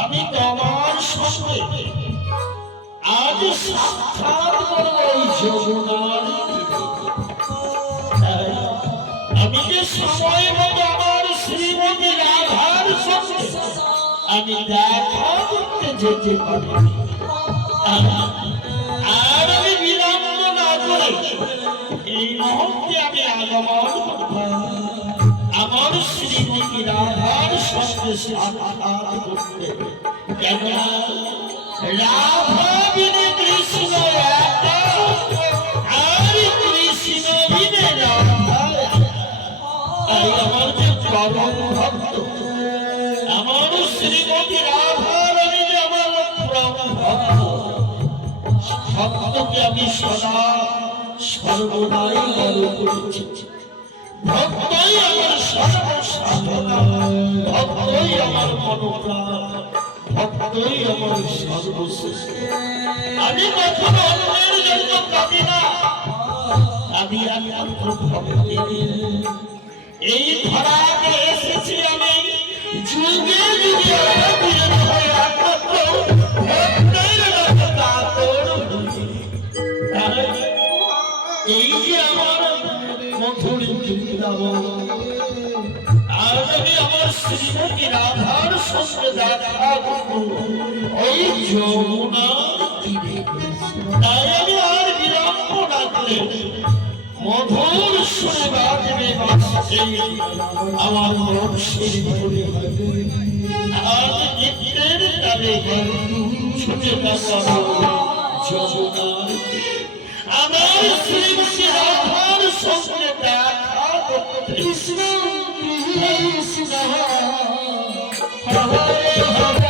আমি তোমার সঙ্গে আজ সাক্ষাৎ করব এই যমুনার আমি যে সময় মতো আমার শ্রীমতী রাধার সঙ্গে আমি দেখা করতে যেতে পারি আর আমি বিলম্ব না করে এই মুহূর্তে আমি আগমন করব আমার শ্রীমতী রাধার সঙ্গে সাক্ষাৎ করতে। কেন রাধা বিনে কৃষ্ণ একা আর কৃষ্ণ বিনে রাধা। আমার যে পরম ভক্ত আমার শ্রীমতী রাধার আমি যে আমার পরম ভক্ত ভক্তকে আমি সদা সর্বদাই বড় করেছি। ভক্তই আমার সর্বসাধনা, ভক্তই আমার মনোপ্রাণ, ভক্তই আমার সর্বশেষ। আমি কখনো অন্যের জন্য কাঁদি না, আমি একমাত্র ভক্তের। এই ধরাতে এসেছি আমি যুগে যুগে অবতীর্ণ হয়ে একমাত্র ভক্তের কাতর হই। এই যে আমার মধুর বৃন্দাবন, আজ আমি আমার শ্রীমতী রাধার সঙ্গে দেখা করব ওই যমুনার তীরে। তাই আমি আর বিলম্ব না করে মধুর সুরে বাজবে বাজছে আমার বংশের ভিতরে। আজ নিত্যের তালে ছুটে যাবো যমুনার তীরে। আমার শ্রীমতী রাধার সঙ্গে দেখা করতে। কৃষ্ণ কৃষ্ণ হরে হরে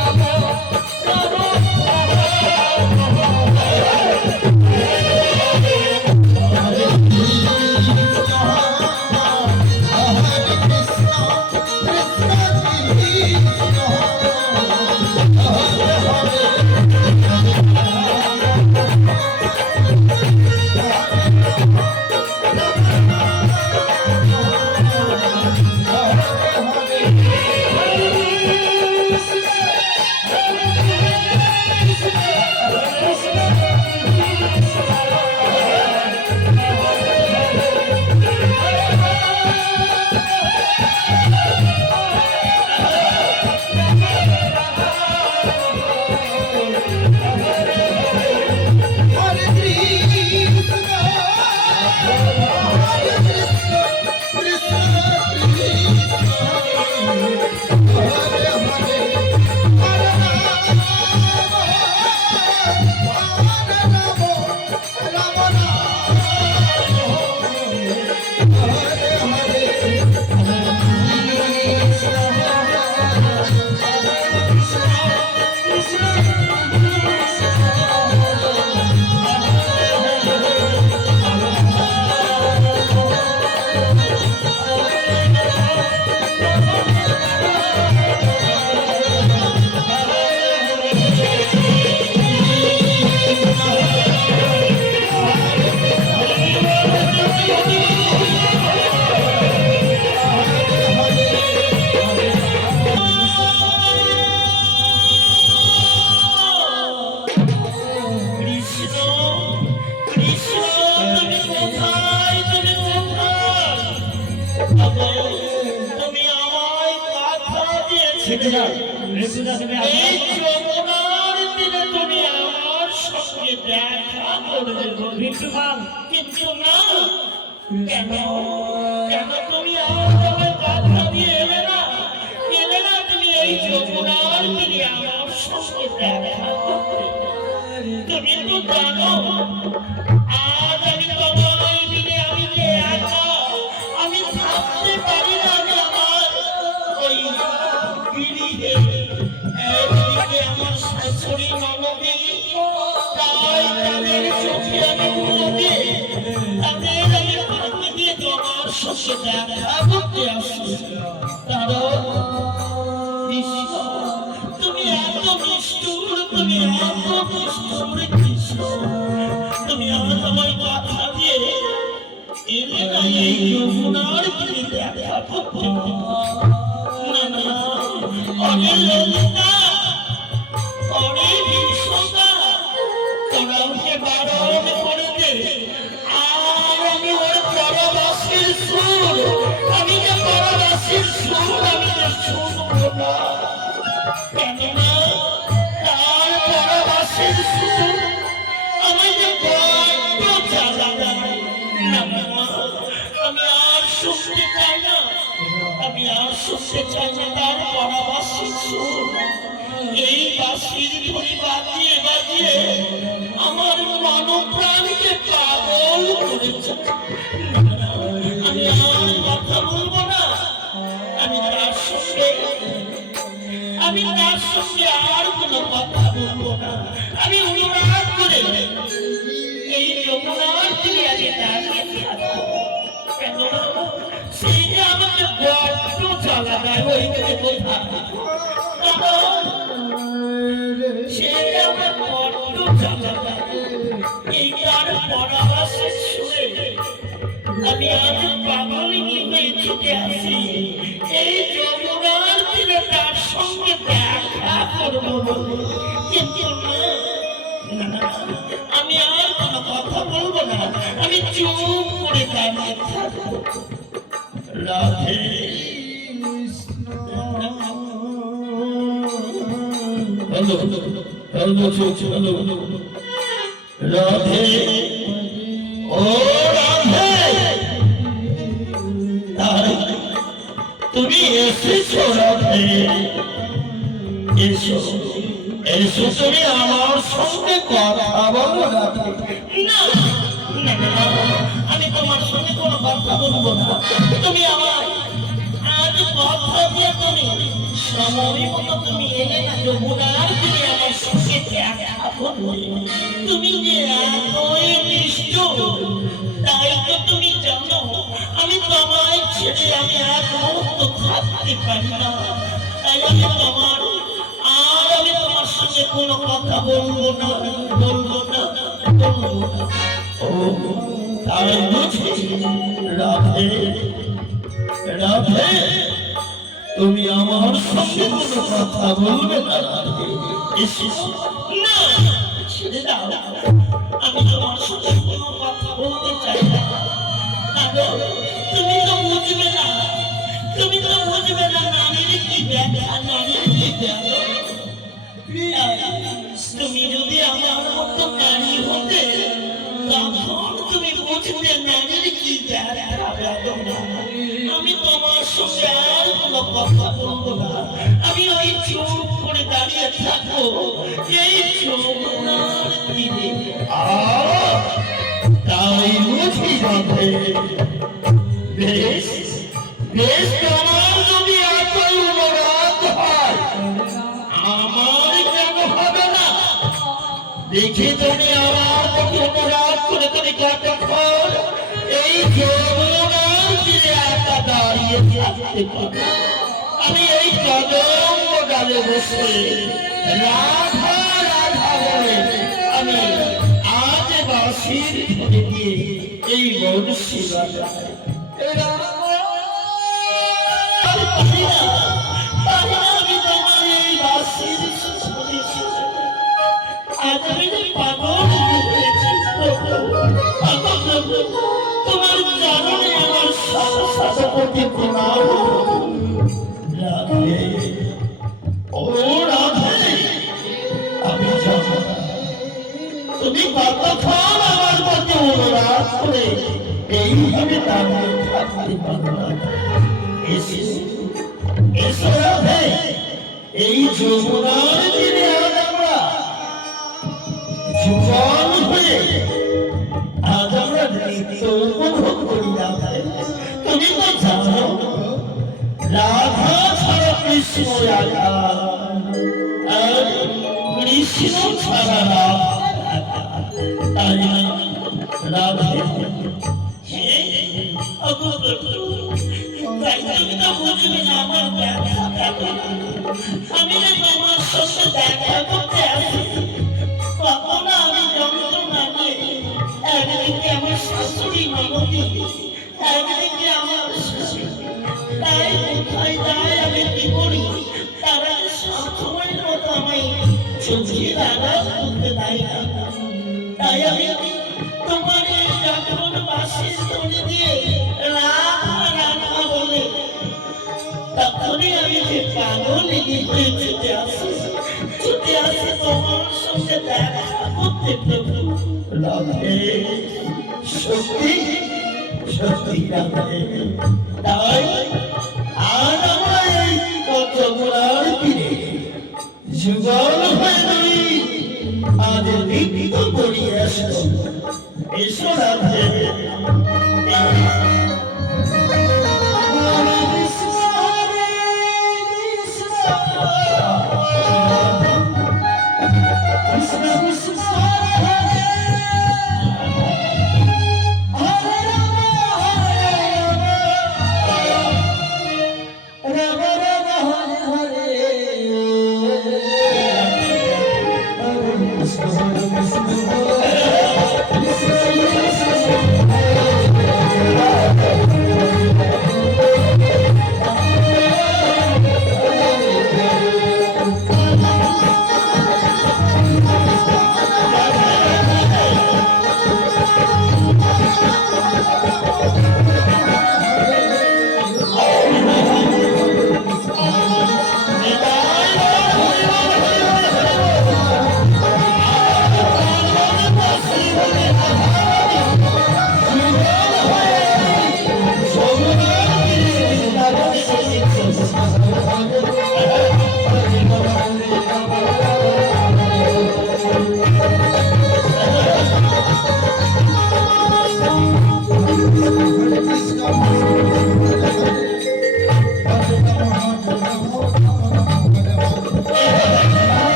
কিন্তু না, কেন কেন তুমি আজ আমায় বাধা দিয়ে এলে না? এলে না তুমি এই যমুনার তীরে আমার সঙ্গে দেখা করতে? তুমি তো জানো আজ আমি তোমার দিনে আমি যে একা, আমি থাকতে পারি না। আমি আমার ওই গৃহে একদিকে আমার শাশুড়ি ননদী, তাই তাদের চোখে আমি ঘুমোতে, তাদের আমি ফাঁকি দিয়ে তোমার সঙ্গে দেখা করতে আসি। কারণ তুমি এত নিষ্ঠুর, তুমি এত নিষ্ঠুর কৃষ্ণ, তুমি আজ আমায় কথা দিয়ে এলে না এই যমুনার তীরে দেখা করতে? না না, অনেক ললিতা, অনেক বিশ্বতা, তোরা ওকে বারণ করে দে। আর আমি ওর পরবাসীর সুর, আমি যে পরবাসীর সুর আমি যে শুনবো না। কেননা তার পরবাসীর সুর আমি যে বড্ড জ্বালা দেয়। না না, আমি আর শুনতে চাই না, আমি আর শুনতে চাই না তার পরবাসীর সুর। এই বাঁশির ধরি বাজিয়ে বাজিয়ে আমার মানব প্রাণীকে পাগল করেছে। আমি আর কথা বলবো না, আমি তার সঙ্গে আর কোনো কথা বলবো না। আমি অনুরাগ করে এই যমুনার তীরে আগে দাঁড়িয়ে থাকবো। কেন সেই যে আমাকে বড্ড জ্বালা দেয়, ওইখানে কোথায়? কারণ সে যে আমার বড্ড জ্বালা দেয়, এই তার পরামর্শের সুরে আমি আজ পাগল হয়ে ছুটে আসি এই যমুনার তীরে তার সঙ্গে দেখা করবো বলে। কিন্তু না, আমি আর কোনো কথা বলবো না, আমি চুপ করে দাঁড়িয়ে থাকবো। রাধে রাধে, ও রাধে, তুমি এসেছো রাধে? এসো এসো, তুমি আমার সঙ্গে কথা বলো রাধে। না না না, আমি তোমার সঙ্গে কোনো কথা বলবো না। তুমি আমার আজ কথা দিয়ে তুমি সময় মতো তুমি এলে না যমুনার তীরে আমার সঙ্গে দেখা করবে। তুমি যে এতই নিষ্ঠুর, তাই তো তুমি জানো আমি তোমায় ছেড়ে আমি এক মুহূর্ত থাকতে পারি না। তাই আমি তোমার সঙ্গে কোনো কথা বলবো না, বলবো না, বলবো না। ও তাই বুঝি রাধে রাধে, তুমি আমার সঙ্গে কোনো কথা বলবে না রাধে? না, ছেড়ে দাও, আমি তোমার সঙ্গে কোনো কথা বলতে চাই না। তুমি তো বুঝবে না, তুমি তো বুঝবে না নারীর কি ব্যাখ্যা, নারীর কি ব্যাখ্যা। তুমি যদি আমার মতো নারী হতে, তখন তুমি বুঝবে নারীর কি ব্যাখ্যা। আমি তোমার সঙ্গে আর কোনো কথা বলবো না, আমি ওই চুপ করে দাঁড়িয়ে থাকবো এই যমুনার তীরে। তাই বুঝি যাবে? বেশ বেশ, তোমার যদি এতই অনুরাগ হয়, আমার কেন হবে না? দেখি তুমি আমার প্রতি অনুরাগ করে তুমি কতক্ষণ এই যমুনার তীরে একা দাঁড়িয়ে থাকতে পারো। আমি এই কদম্ব ডালে বসে রাধা রাধা বলে আমি আজ বাঁশির ধরে দিয়ে এই বংশী বাজাই। আমি তোমার এই বাঁশির আজ আমি পাগল হয়েছি। তোমার চরণে আমার শাশ্বতী প্রণাম। রাধে, ও রাধে, আমি জানি তুমি কতক্ষণ আমার প্রতি অনুরাগ করে করে এইভাবে দাঁড়িয়ে থাকতে পারবো না। এসো রাধে, এই যমুনার তীরে আজ আমরা যুগল হয়ে আজ আমরা নৃত্য উপভোগ করি। রাধে, তুমি তো জানো রাধা ছাড়া কৃষ্ণ রাধা, আর কৃষ্ণ ছাড়া রাধা। তাই রাধে তুমি তো বুঝবে না আমার ব্যথা। আমি যে তোমার সঙ্গে দেখা করতে আসি, কখনো আমি যন্ত্রণা নিয়ে একদিকে আমার শাশুড়ি ননদি, একদিকে আমার তাই কোথায় যায় আমি কি করি, তারা সবসময়ের মতো আমায় চোখে দাঁড়া করতে দেয় না। তাই আমি তোমার যখন বাসের তলে দিয়ে রাধা রাধা বলে, তখনই আমি যে পাগল হয়ে ছুটে আসি তোমার সঙ্গে দেখা করতে। প্রভু রাধে, সত্যি সত্যি রাধে। তাই আজ আমরা এই যমুনার তীরে যুগল হয়ে নই আজ নৃত্য করি। এসো রাধে।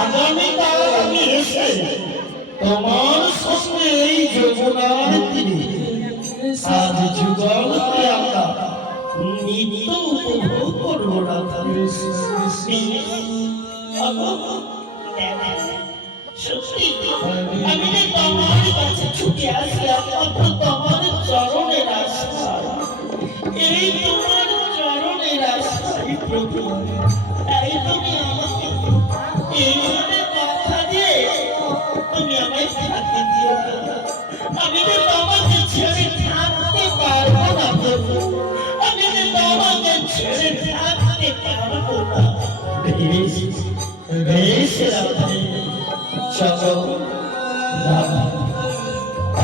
আগামীকাল আমি এসে তোমার সঙ্গে এই যমুনার তীরে আজ যুগল হয়ে আমরা নৃত্য উপভোগ করবো। সত্যি আমি যে তোমার কাছে ছুটে আসি একমাত্র তোমার চরণের আশায়, এই তোমার চরণের আশায় প্রভু। তাই তুমি আমাকে এইভাবে কথা দিয়ে তুমি আমায় থাকতে দিও না। আমি যে তোমাকে ছেড়ে থাকতে পারবো না প্রভু, আমি যে তোমাকে ছেড়ে থাকতে পারবো না। বেশ রাধে, চলো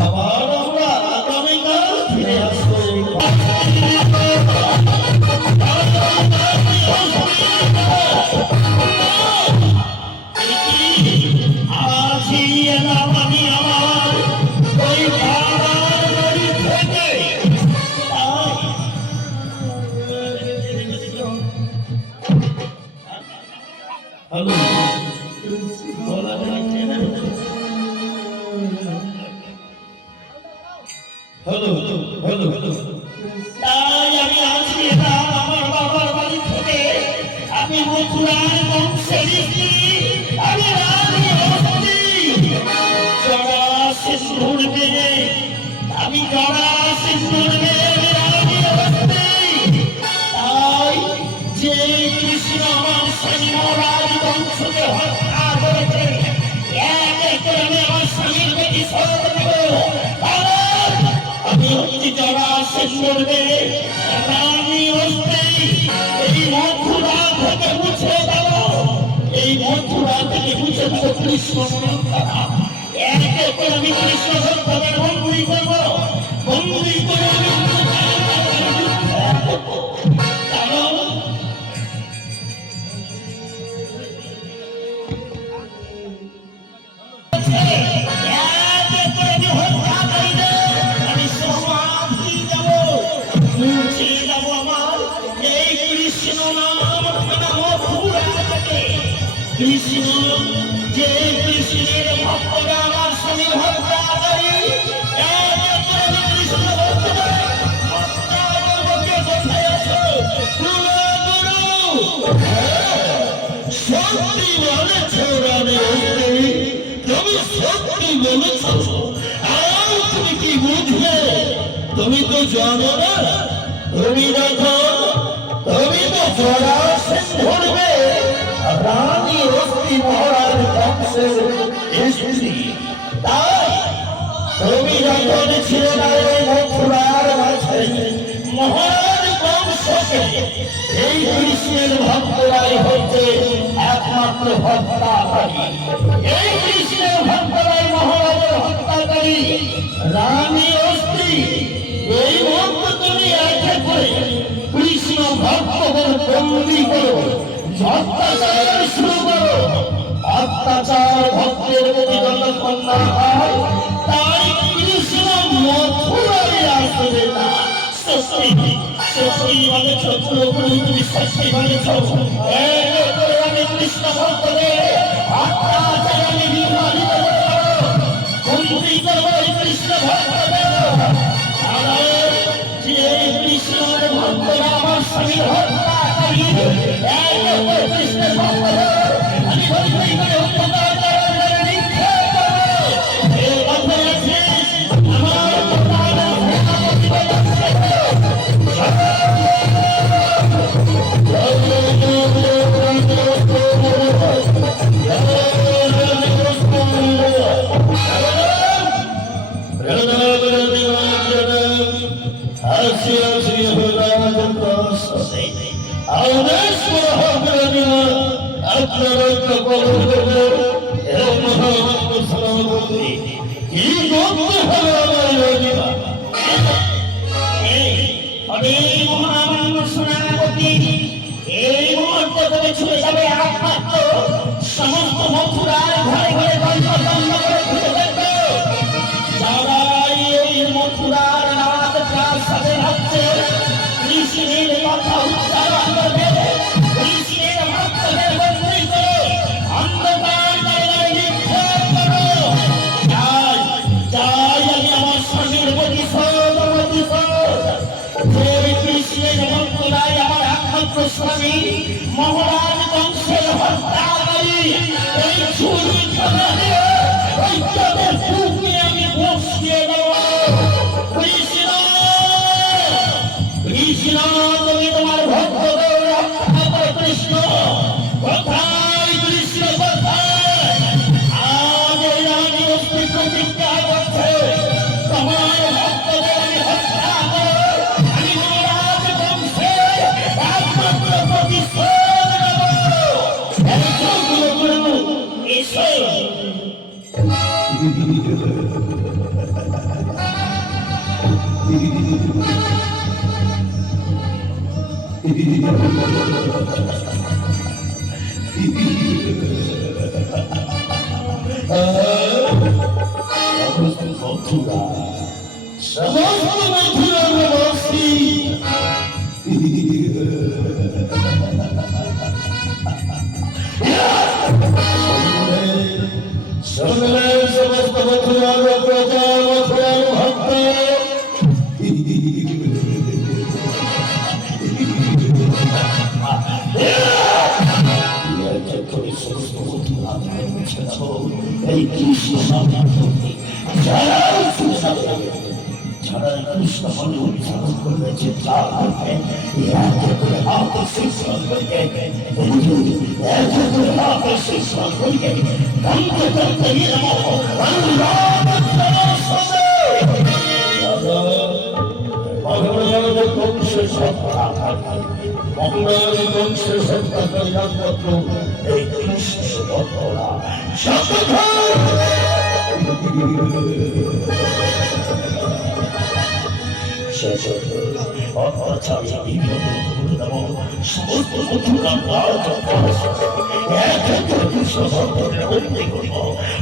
আবার আমরা আগামীকাল ফিরে আসবো। আজই এলাম আমি আমার ওই বাবার বাড়ি থেকে। হ্যালো, বলা হ্যালো হ্যালো হ্যালো, তাই আমি মথুরার বংশের স্ত্রী আমি রানী অস্তি জড়া সিন্ধুর বেগে আমি জড়া সিন্ধুর বেগে রানী অস্তি তাই যে কৃষ্ণ আমার স্বামী মহারাজ বংশকে হত্যা করেছে এক এক করে আমি আমার স্বামীর প্রতি শোধ নেব আমি হচ্ছি জড়া সিন্ধুর বেগে রানী অস্তি এই মথুরা থেকে মুছে দেব এই মথুরা থেকে মুছে দেব কৃষ্ণ এক এক করে আমি কৃষ্ণ ভক্তদের বন্দী করবো বন্দী করে আমি কৃষ্ণ যে কৃষ্ণের ভক্তরা আমার স্বামী হত্যা করি কৃষ্ণ ভক্তদের হত্যা করবকে কোথায় আছো সত্যি বলেছ রানী তুমি সত্যি বলেছ আর তুমি কি বুঝবে তুমি তো জানো না তুমি দেখো তুমি তো জড়া ধরবে রানী অস্তি মহারাজ বংশের স্ত্রী তাই তুমি যখন ছিলে না এই মথুরার মাঝে মহারাজ বংশকে এই কৃষ্ণের ভক্তরাই হচ্ছে একমাত্র হত্যাকারী এই কৃষ্ণের ভক্তরাই মহারাজের হত্যাকারী রানী অস্তি এই ভক্ত তুমি একে করে কৃষ্ণ ভক্তদের বন্দী করো অত্যাচার শুরু করো অত্যাচার ভক্তের প্রতি যতক্ষণ না হয় তাই কৃষ্ণ মথুরায় আসবে না ষষ্ঠী বলেছ তুমি ষষ্ঠী বলেছ আমি কৃষ্ণ ভক্তদের অত্যাচার আমি বিভাজিত বন্দী করবো কৃষ্ণ ভক্তদের যে কৃষ্ণের ভক্তরা আমার স্বামী হত্যা করি কৃষ্ণ ভক্তরা আমি বলি করে অত্যাচার এই মুহূর্তে তুমি ছুটে যাবে একমাত্র সমস্ত মথুরার ঘরে ঘরে গল্প করে খুঁজে দেখবে যারা এই মথুরার নাথ প্রাসাদে হচ্ছে কৃষ্ণের কথা উচ্চারণ করবে কৃষ্ণের ভক্তদের বন্দী করে অন্ধকার জায়গায় নিক্ষেপ করো যাই আমি আমার স্বামীর প্রতিশোধ যে কৃষ্ণের ভক্তরাই আমার একমাত্র স্বামী মহারাজ বংশের হত্যাকারী এই ছুরি ওই তাদের বুকে আমি বসিয়ে দেব কৃষ্ণ তুমি তোমার ভক্তদের রক্ষা করো কৃষ্ণ কোথায় কৃষ্ণ কোথায় আজ এই রানী অস্তি প্রতিজ্ঞা করছে তোমার ভক্তদের আমি হত্যা করো আমি মহারাজ বংশের একমাত্র প্রতিশোধ নেব এসো মথুরা সমস্ত মথুরার বাসী শুনলে সমস্ত মথুরার প্রচার মথুরার ভক্ত ছেড়াবো এই কৃষ্ণ যারা যারা কৃষ্ণ বলে উচ্চারণ করবে চিৎকার করবে একে করে হাতে শিক্ষণ করবে একে করে হাতে শিক্ষণ করবে কান্তে কান্তে মঙ্গল বংশের সত্তা মঙ্গল বংশের সত্তা কল্যাণপত্র এই কৃষ্ণ ভক্তরা সমস্ত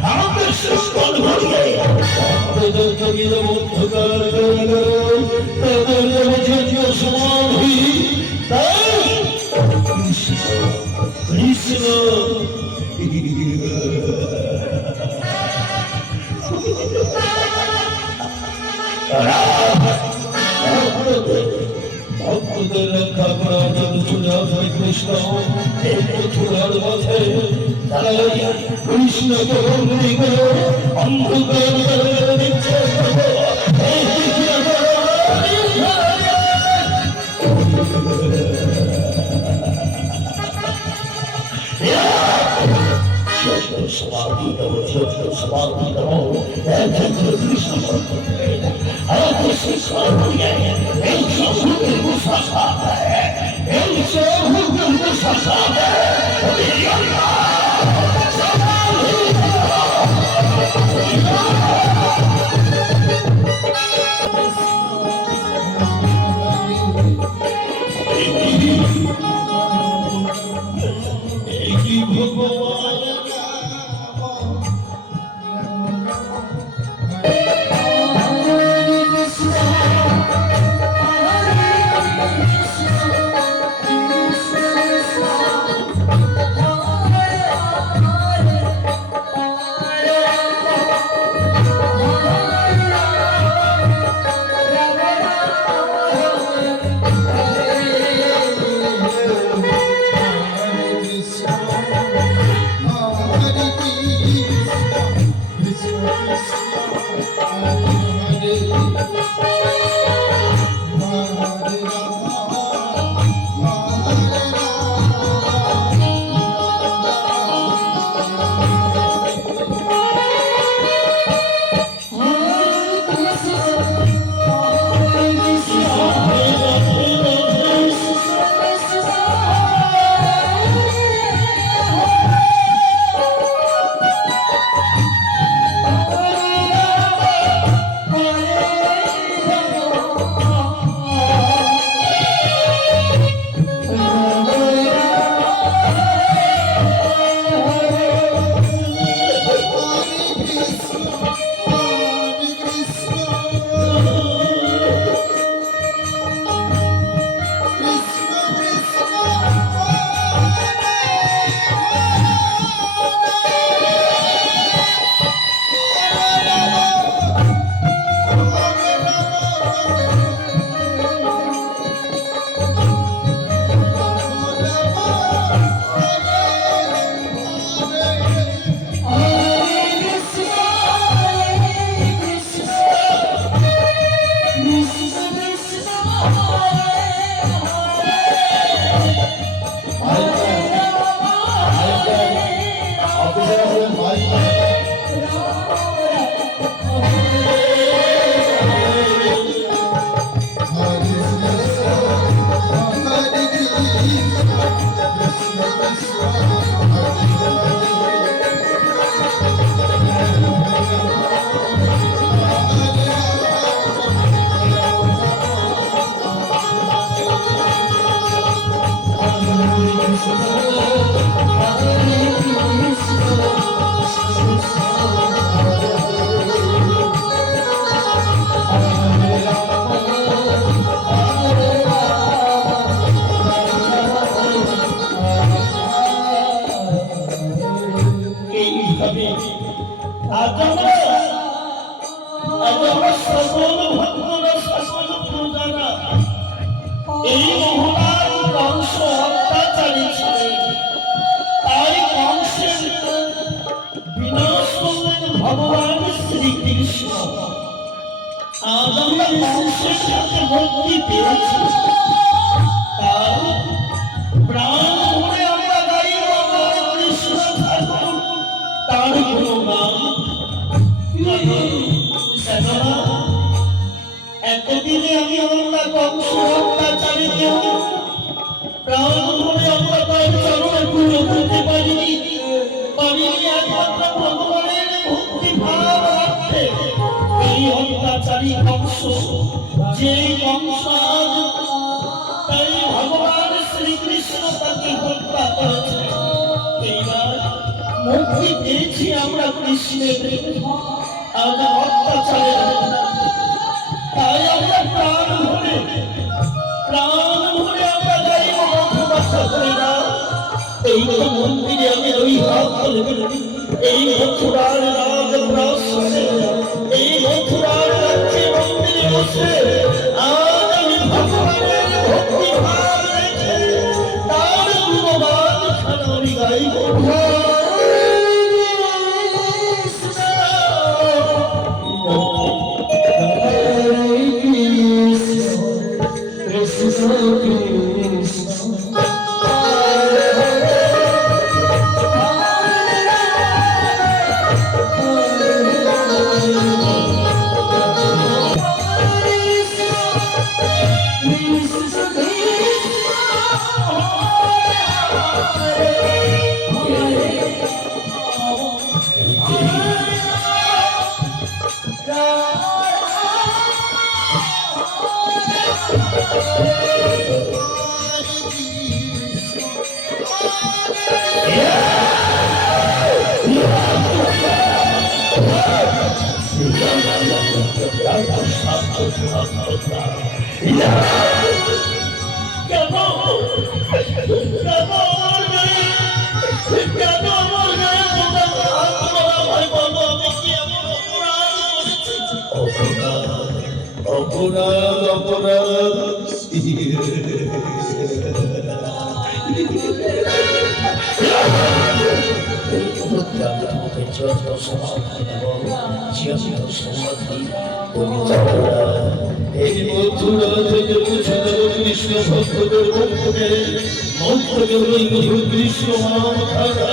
আমাদের শেষ কল ঘটিয়ে সমাধি কৃষ্ণ ভক্তদের রক্ষা করার জন্য চলে আসবে কৃষ্ণ চূড়ার পথে কৃষ্ণকে বন্দী করে অন্ধকার দিচ্ছে সমাধি দেব সমাধি দেব কৃষ্ণ আমাদের শিষ্য এই সবুজের বিশ্বাসা এই সবুজের বিশ্বাসা কৃষ্ণ আজ আমরা কংসের সাথে মুক্তি পেয়েছি তার প্রাণ ভরে আমরা গাইব আমার কৃষ্ণ ঠাকুর তার গুণগান এতদিনে আমি আমরা কংস অত্যাচারিত প্রাণ ভরে আমরা তার চরণে পুরো করতে পারিনি একমাত্র ভগবানের ভক্তি ভাব রাখতে এই অত্যাচারী কংস যে কংস তাই ভগবান শ্রীকৃষ্ণ তাকে হত্যা করেছে এইবার মুক্তি পেয়েছি আমরা কৃষ্ণের আজ অত্যাচারের তাই আমরা প্রাণ ভরে আমরা গাইব মধুবাসা করি না এই তো মন্দিরে আমি ওই হাত তুলে এই মথুরার রাজ প্রাসাদে এই মথুরার রাজ্যে মন্দিরে বসে আজ আমি ভগবানের ভক্তি ভাব রেখে তার গুণগান খানি গাইব অপরাধ অপরাধ এই মথুরা থেকে মুছে দেব কৃষ্ণ ভক্তদের মুখে মন্ত্রকে ওই মধুর কৃষ্ণ নাম খারা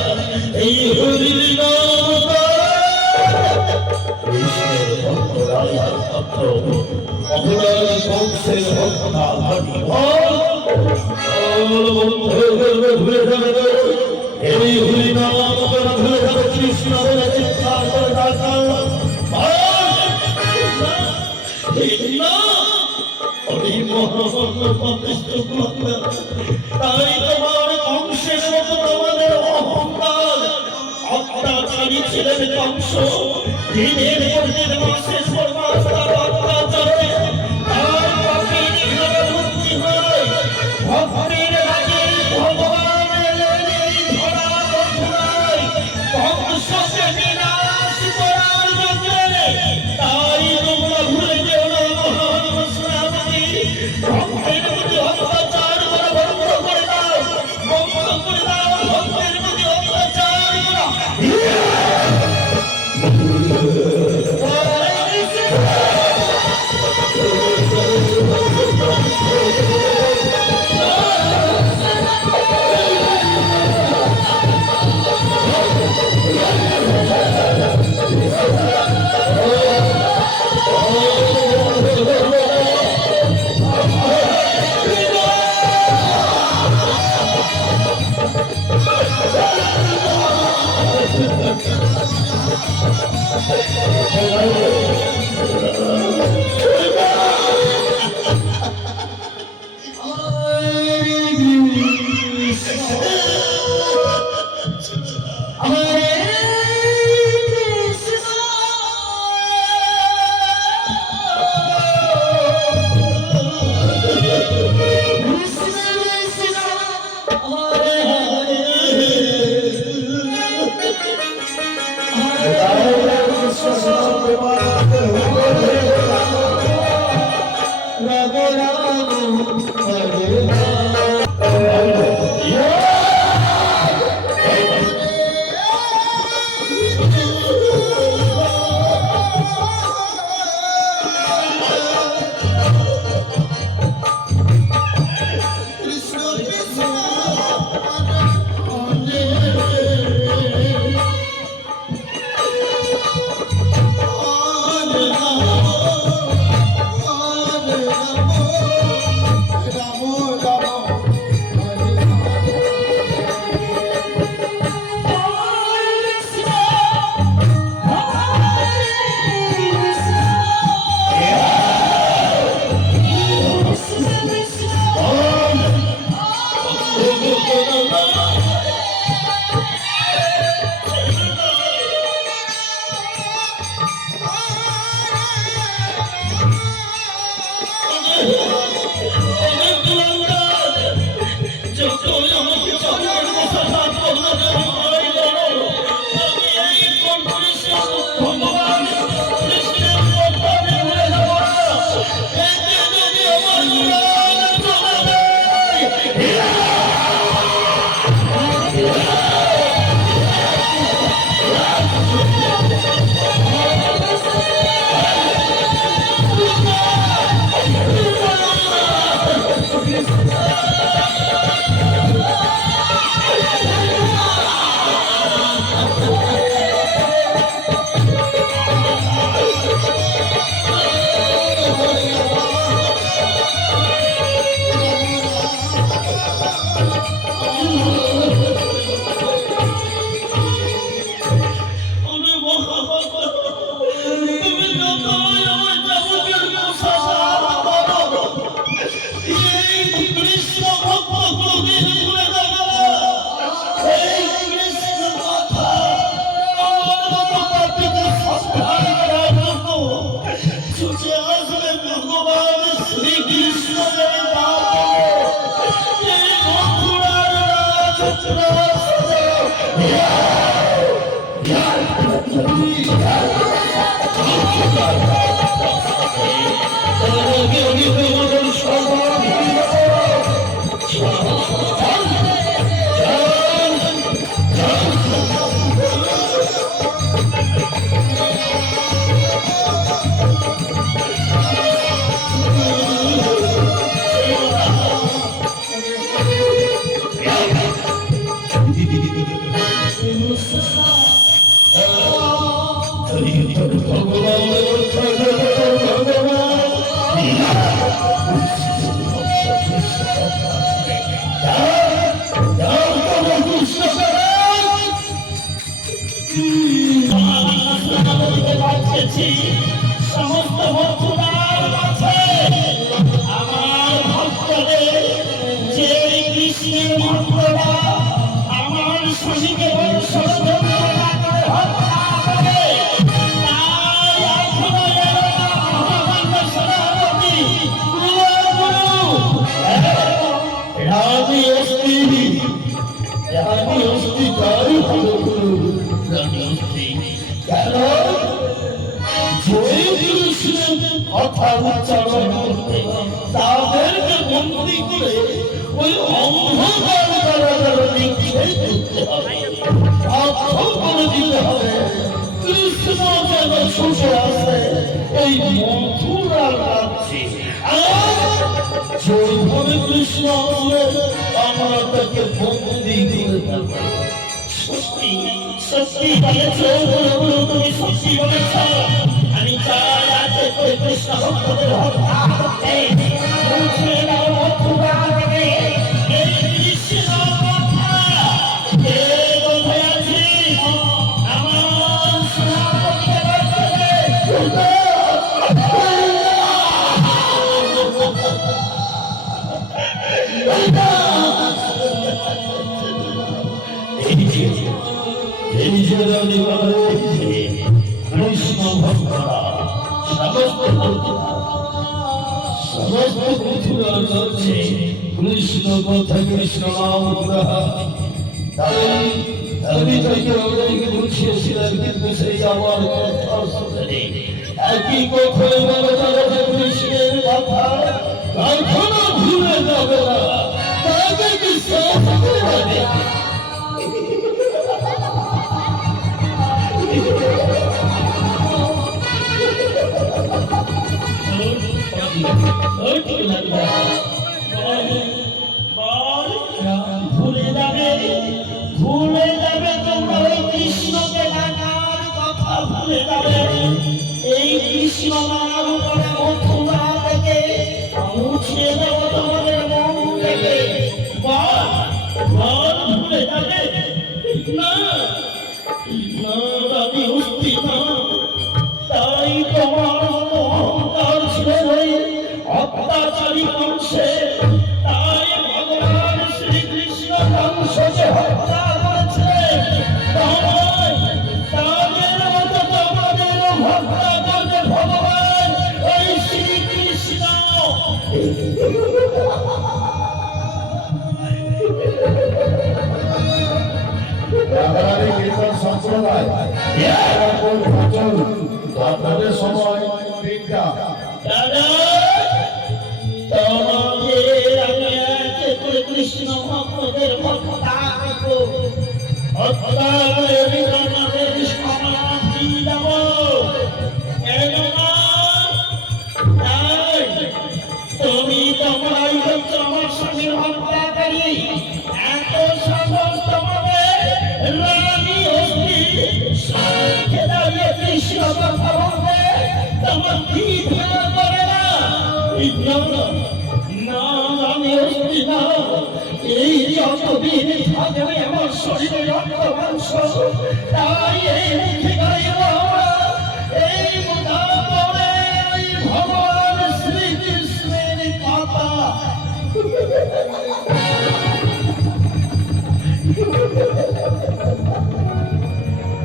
এই হরির নাম কৃষ্ণের ভক্তরাই ভক্ত অপরাধ কংসের হত্যা ঘুরে যাবে এই হরি নাম ঘুরে যাবে কৃষ্ণ চিৎকার করে ডাকা তাই তোমার কংসের মতো তোমাদের অহংকার অত্যাচারী ছিলেন কংস দিনের পর দিন মাসের পর মাস তার অত্যাচারে তার পাখির মুক্তি হয় ভক্তের রাজে ভগবানের এই ধরা বন্ধুরাই কংসকে বিনাশ করার জন্যে তাই তোমরা ভুলে যেও না মহান শ্রাবণী ভক্তের প্রতি অত্যাচার করা বন্ধ করে দাও ভক্তের প্রতি অত্যাচার করা Oh, সমস্ত ভক্তদের কাছে আমার ভক্তদের যে কৃষ্ণের ভক্তরা আমার স্বামীকে ষড়যন্ত্র করে হত্যা করে, তাই এখনো মহামান্য সেনাপতি রানী অস্তি তাই হল রানী অস্তি কেন কথা উচ্চারণ করতে তাদেরকে বন্দী করে ওই অন্ধকার কারাগারে নিক্ষেপ করতে হবে, আখ্যান করে দিতে হবে কৃষ্ণ যেন ছুটে আসে এই মথুরার রাজ্যে। যেভাবে কৃষ্ণ আসলে আমরা তাকে বন্দী করে দেব। সত্যি সত্যি বলেছ, তুমি সত্যি বলেছ। আমি চাই আছে কৃষ্ণ ভক্তদের হত্যা করতে মুছে দাও মথুরা থেকে এই কৃষ্ণ কথা। কে কোথায় আছিস আমার সেনাপতিকে বাঁচাবে। এই যে কৃষ্ণ ভক্তরা সমস্ত মথুরার কাছে কৃষ্ণ কথা কৃষ্ণ নাম আমি তাকে অনেক বুঝিয়েছিলাম, কিন্তু সেই আমার কথা শুনে একই কথায় বলে তারা যে কৃষ্ণের কথা কখনো ভুলে যাবে না, তাকে কি হবে। বল না না আমি অস্থি না, তাই তোমার অহংকার ছিল ওই অত্যাচারী বংশে, তাই ভগবান শ্রীকৃষ্ণ বংশকে হত্যা করেছে। তাদের মতো তোমাদেরও হত্যা করবে ভগবান ওই শ্রীকৃষ্ণ। সম্প্রদায় আপনাদের সময় তিনটা। কৃষ্ণ ভক্তদের হত্যা করে আমাদের সমাধি দেব। তুমি তোমরাই হচ্ছে আমার স্বামীর হত্যাকারী। এত সাহস তোমাদের রানী অস্থি সাথে দাঁড়িয়ে কৃষ্ণ কথা বলবে, তোমার কি ভয় করে না? না রানী অস্থি না, এই যতদিন থাকবে আমার শরীরে রক্ত মাংস, তাই এই মুখে গাইব আমরা এই মুখা পড়ে ভগবান শ্রীকৃষ্ণের কথা।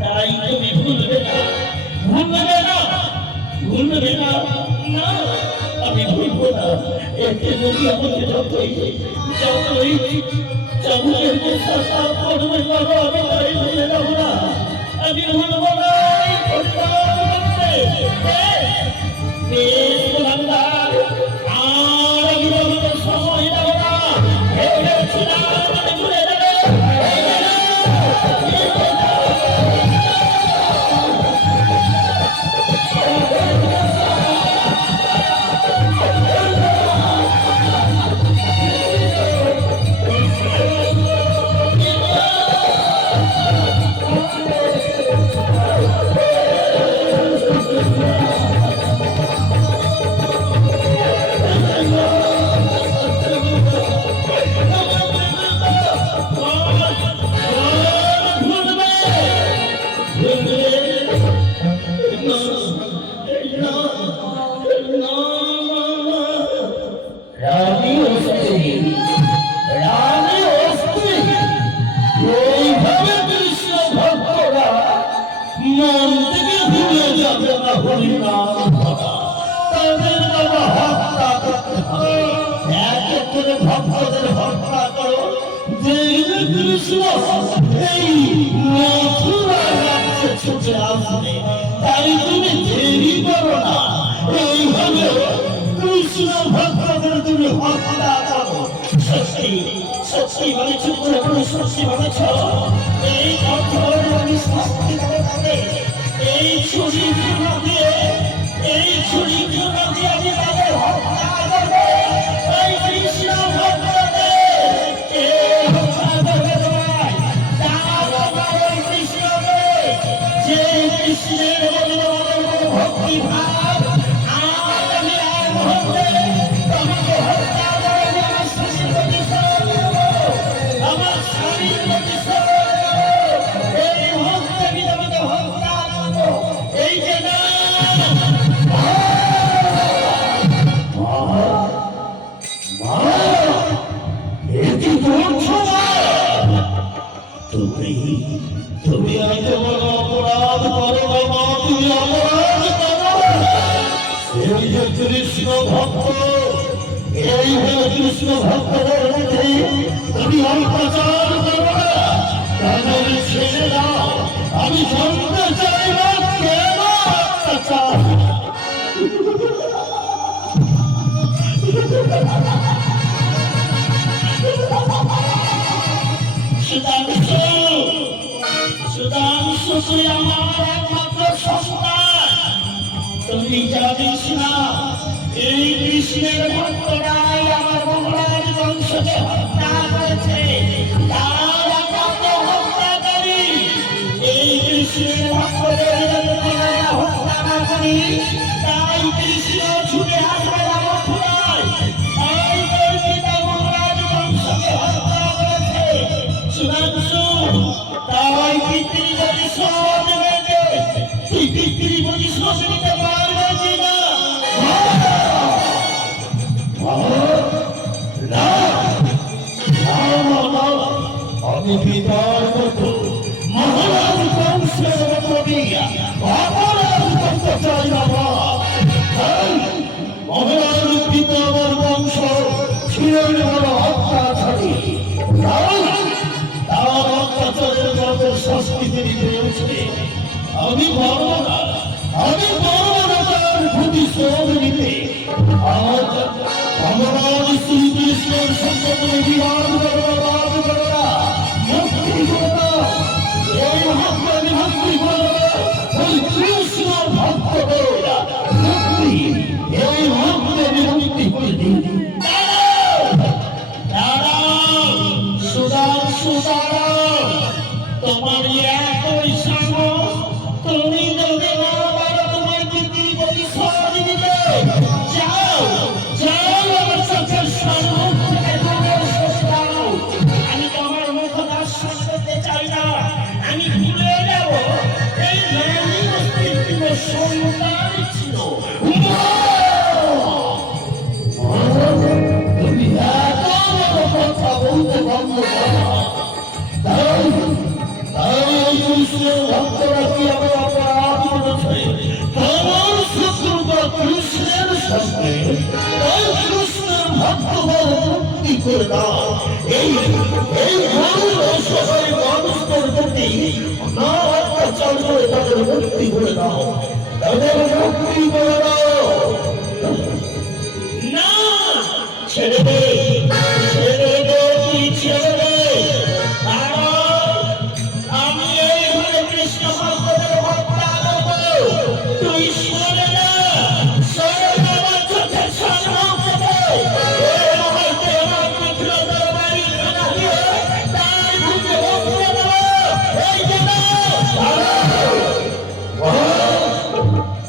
তাই তুমি ভুলবে না, ভুলবে না, ভুলবে না। না আমি ভুলবো না। এতে যদি আমাকে যতই চাবুকের চেষ্টা করবে করো, আমি তাই ভুলে যাব না, আমি ভুলবো না। আর আমি তোমাদের সময় দেব না। ভেবেছিলাম আমি ভুলে যাবে। ভক্তদের হত্যা করো, যে কৃষ্ণ এই মথুরা রাজ্যে ছুটে আসবে, তাই তুমি দেরি করো না। এইভাবে কৃষ্ণ ভক্তদের তুমি হত্যা করো। সত্যি সত্যি বলেছ, সত্যি বলেছ, এই কঠোর আমি শাস্তি দেবো তাদের। এই ছুরি দিয়ে আমি তাদের হত্যা করবো। এই কৃষ্ণ ভক্তদের হত্যা করবে তোমায়। কৃষ্ণকে যে কৃষ্ণের ভক্তি ভাব, আর আমি এক মুহূর্তে তোমাকে হত্যা করে আমার স্বামীর প্রতিষ্ঠা দেবো, আমার স্বামীর প্রতিষ্ঠা দেবো। এই মুহূর্তে আমি তোমাকে হত্যা করবো। এই যে না তুমি এত বড় অপরাধ করো বাবা, তুমি অপরাধ করো। এই যে কৃষ্ণ ভক্ত, এই হলো কৃষ্ণ ভক্তদের মধ্যে তুমি অত্যাচার করো না, তাদের ছেড়ে দাও। আমি জানতে চাই না কেন অত্যাচার। সুধাংশু তুই আমার একমাত্র সন্তান। তুমি জানিস না এই কৃষ্ণের ভক্তরাই আমার মহারাজ বংশকে হত্যা করেছে, তার একমাত্র হত্যাকারী। এই কৃষ্ণের ভক্তদের যদি আমরা হত্যা না করি, তাই কৃষ্ণ ছুটে আসবে না মথুরায়। তাই তোর পিতা মহারাজ বংশকে হত্যা করেছে। সুধাংশু তাই প্রতিশোধ নেবে। তুই বিক্রি প্রতিশোধ নিতে পারবে কিনা? আমি পিতার মতো মহারাজ বংশের প্রতিজ্ঞা অপরাধ করতে চাই না মা। মহারাজ পিতা আমার বংশ ছিলেন বড় অত্যাচারী। তার অত্যাচারের মতো সংস্কৃতি পেয়েছে। আমি পারব না, আমি পারব না তার প্রতিশোধ নিতে। আজ ভগবান শ্রীকৃষ্ণের সঙ্গে তুমি বিবাদ করো না, মুক্তি করো না। এই মহাত্মা বিভক্তি করো না, ওই কৃষ্ণ ভক্ত করো না। মুক্তি, এই মহাত্মা বিভক্তি করে দিন। তোমার এতই সাহস, তুমি যদি না পারো তোমার বিক্রি প্রতিশোধ নিতে, যাও যাও আমার চোখের সম্মুখ থেকে তোমার সরে দাও। আমি তোমার মুখ দর্শন করতে চাই না। আমি ভুলে যাব এই নারী অস্তিত্ব সন্তান ছিল। তুমি এত বড় কথা বলতে বন্ধ করো। তাই কৃষ্ণের ভক্তরা কি আমার অপরাধ করেছে? তোমার শত্রুতা কৃষ্ণের সঙ্গে, তাই কৃষ্ণের ভক্তদের মুক্তি করে দাও। এই গরুর অসহায় মানুষদের প্রতি না অত্যাচার করে তাদের মুক্তি করে দাও, তাদের মুক্তি করে দাও। না, ছেড়ে দে, ছেড়ে দে, তুই ছেড়ে দে। আমি এইভাবে কৃষ্ণ ভক্তদের হত্যা করবো। তুই সরে যা, সরে যা আমার চোখের সম্মুখ থেকে। এই মুহূর্তে আমার পুত্র দরবারি খানা দিয়ে তার বুকে হত্যা দেবো। এই যে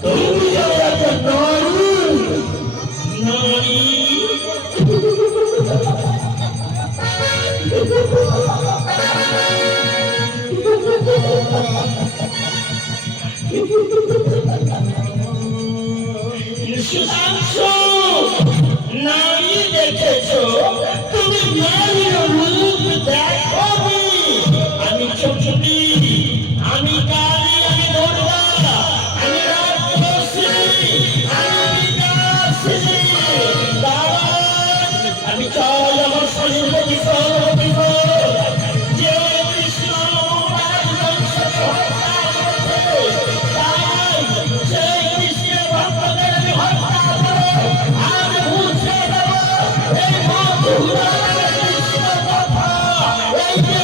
তুমি একটা নারী, নারী সুধাংশু, নারী দেখেছো? তুমি নারীর রূপ দেখোনি। আমি চক্ষুটি, আমি কালী, আমি দুর্গা, আমি রাক্ষসী, আমি বিনাশিনী। দাঁড়ান, আমি চাই আমার শরীর প্রতিশোধ দিব। যে কৃষ্ণ মহারাজ বংশকে হত্যা করেছে, তাই সেই কৃষ্ণের ভক্তদের আমি হত্যা করে আমি মুছে দেব এই মধুর কৃষ্ণ কথা। এই যে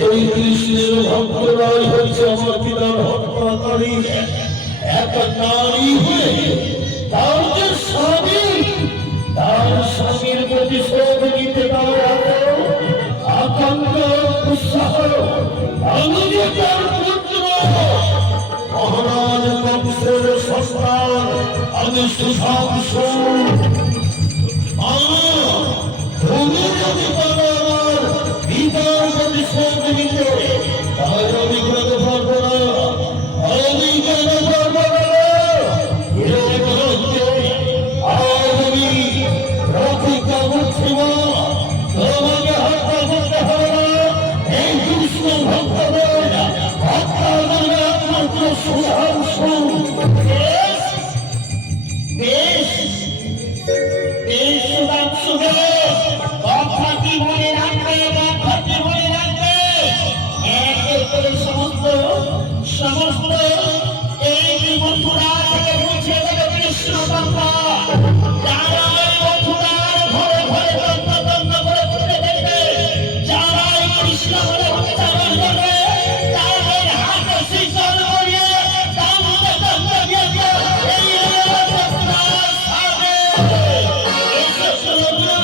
এই কৃষ্ণের ভক্তরাই হচ্ছে আমার পিতার হত্যাকারী। এক নারী হয়ে তার যে স্বামী, তার স্বামীর প্রতিশোধ নিতে পারো আকাঙ্ক্ষ উৎসাহ। আমি যে তার পুত্র, মহারাজ বংশের সন্তান, আমি সুধাংশু। তুমি যদি পারো আমার পিতার প্রতিশোধ নিতে, তাহলে আমি কেন পারবো না? আমি কেন পারবো না? এই মুহূর্তে আজ আমি প্রতিজ্ঞা করছি না, তোমাকে হত্যা করতে হবে না। এই কৃষ্ণ ভক্তদের হত্যা করবে একমাত্র সুধাংশু। বেশ, বেশ, বেশ সুধাংশু, বেশ। কথাটি মনে রাখবে, কথাটি মনে রাখবে। এক এক করে সমস্ত এই মথুরা থেকে মুছে দেবে কৃষ্ণ বাবা। যারা এই মথুরার ঘরে ঘরে তন্ন করে ঘুরে দেখবে, যারা এই কৃষ্ণ বলে হত্যা করবে, তাদের হাতে শিকল করিয়ে দণ্ডে দিয়ে দিও। এই মথুরা সাথে এসো সুরগুলো,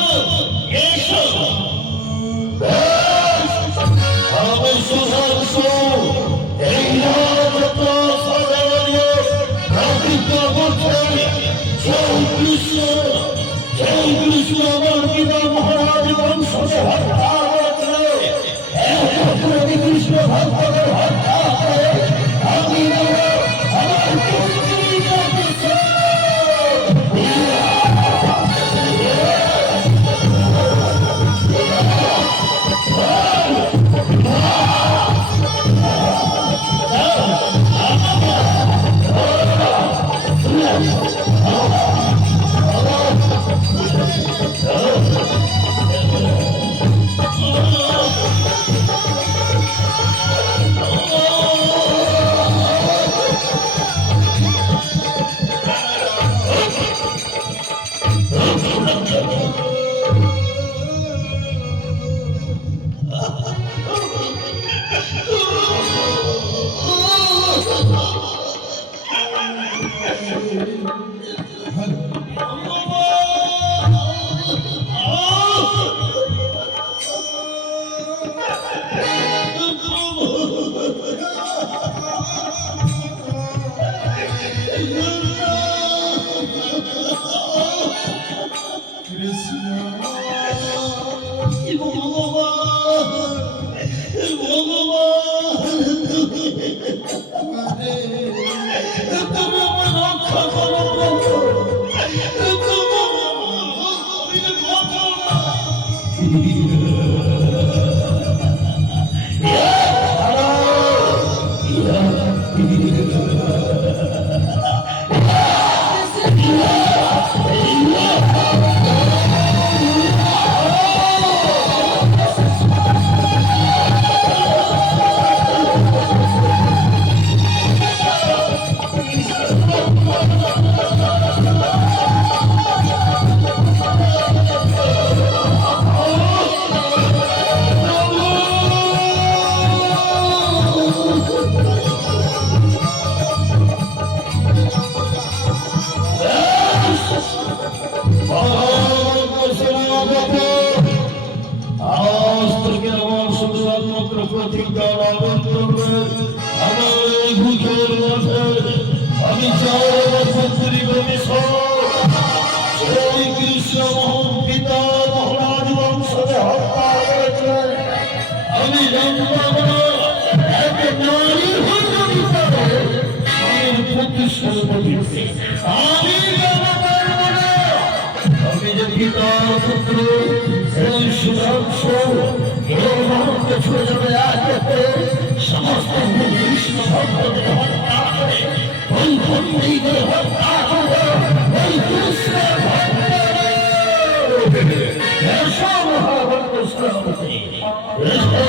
এসো। আমি সুধাংশু, এই পিতার পুত্র এই সুধাংশ হেমন্ত ছুঁয়ে যাবে এক একে সমস্ত কৃষ্ণ ভক্তদের হত্যা করে ওই বন্দীদের হত্যা করে ওই কৃষ্ণের ভক্তদের এসো মহাভক্ত শ্রমতে এসো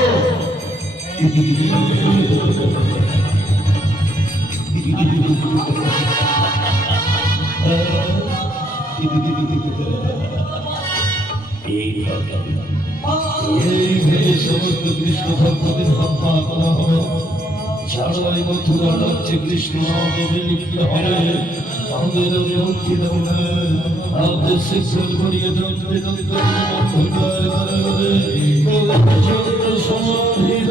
এই সমস্ত কৃষ্ণ ভক্তদের হত্যা করা হবে ছাড়াই মথুরা রাজ্যে কৃষ্ণ দেবে লিপ্ত হবে আমাদের রক্ষিত হবে আমাদের শিক্ষণ করিয়ে দন্তে দন্তে সমর্থিত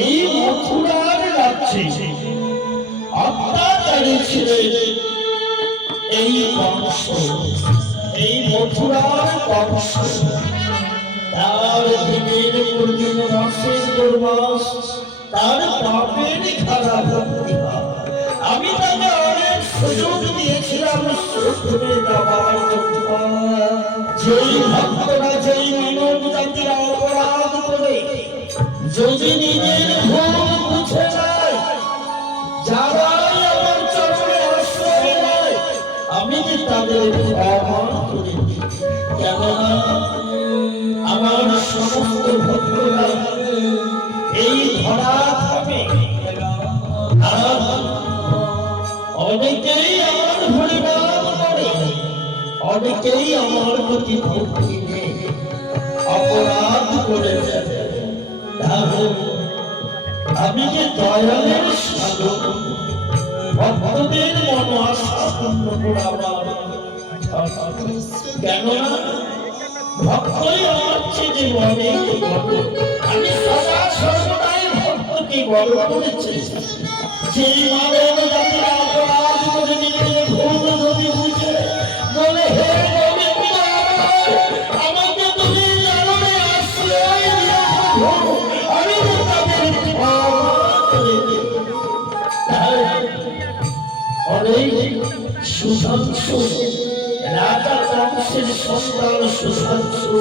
এই মথুরার রাজ্যে অত্যাচারী ছিলেন এই বংশ এই মথুরার বংশ তার দিনের পর দিন মাসের পর মাস তার পাপের খারাপ ভক্তি আমি তাকে অনেক সুযোগ দিয়েছিলাম সুযোগে যাবার যেই ভক্তরা যেই মানব জাতির অপরাধ করে যদি নিজের ভুল বুঝে যায় যারাই আমার চরণে আশ্রয় নেয় আমি যে তাদের ক্ষমা করে দিই কেননা আমার সমস্ত ভক্তরা এই ধরা থামে অনেকেই আমার হরিনাম করে অনেকেই আমার প্রতি ভক্তি নেই অপরাধ করে আমি যে দয়ালের সাধক ভক্তদের মন আশা পূর্ণ করাবার কেননা ভক্তই আমার চেয়ে অনেক বড় আমি সদা সর্বদাই ভক্তকে বড় করেছি সেই মানব জাতির অপরাধ করে নিজের ভুল যদি বুঝে বলে হে আমাকে তুমি জানলে আশ্রয় আমি তাদের অনেক সুশাংশু রাজা কংসের সন্তান সুশাংশু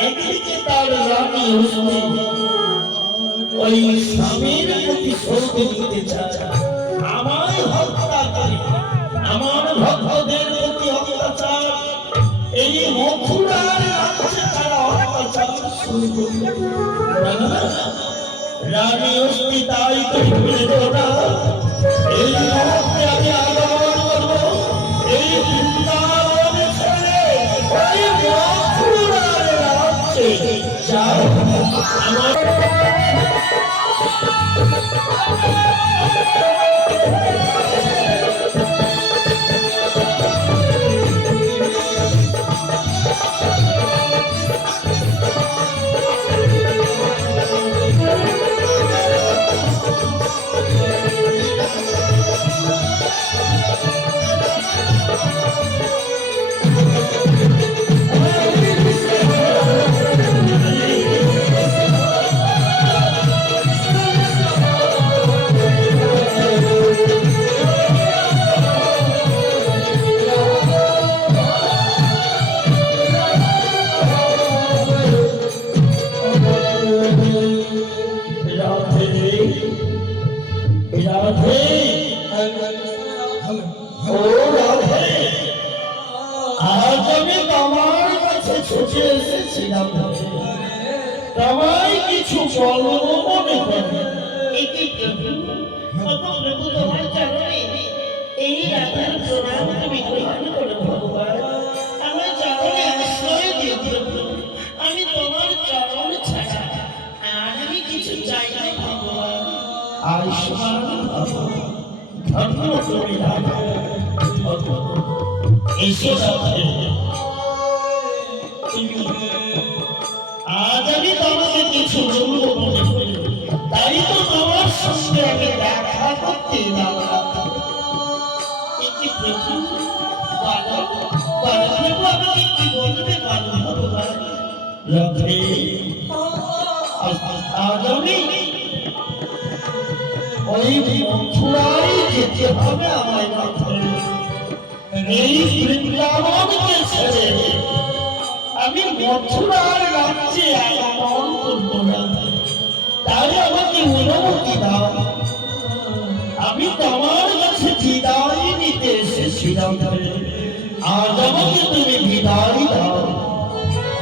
একদিকে তার রানী ওই স্বামীর প্রতি শোক দিতে চায় আমায় হত্যা করে আমার ভক্তদের প্রতি অত্যাচার এই মথুরার রাজ্যে তারা অত্যাচার শুরু করল রানী অস্তি তাই না এই মুহূর্তে আমি আগমন করব এই বৃন্দাবন ছেড়ে ওই মথুরার রাজ্যে যাও আমার ও রাধে, আজ আমি তোমার কাছে ছুটে এসেছিলাম, তোমায় কিছু বলবো মনে করে। এটি প্রভু, ওগো প্রভু তোমার চরণে এই রাধার প্রণাম তুমি গ্রহণ করো ভগবান। আমার চরণে আশ্রয় দিও প্রভু। আমি তোমার চরণ ছাড়া আর আমি কিছু চাই না ভগবান। আয়ুষ্মান ভব, ধন্য তুমি রাধা। এসো রাধে, আজ আমি তোমাকে কিছু বলবো মনে করি, তাই তো তোমার সঙ্গে আমি দেখা করতে এলাম। এটি প্রভু, বলো বলো প্রভু, আমাকে কি বলবে বলো ভগবান। রাধে, আজ আমি ওই মথুরায় যেতে হবে আমায় রাধে। এই বৃন্দাবনকে ছেড়ে আমি মথুরার রাজ্যে আগমন করবো না, তাই আমাকে অনুমতি দাও। আমি তোমার কাছে বিদায় নিতে এসেছিলাম, আজ আমাকে তুমি বিদায় দাও।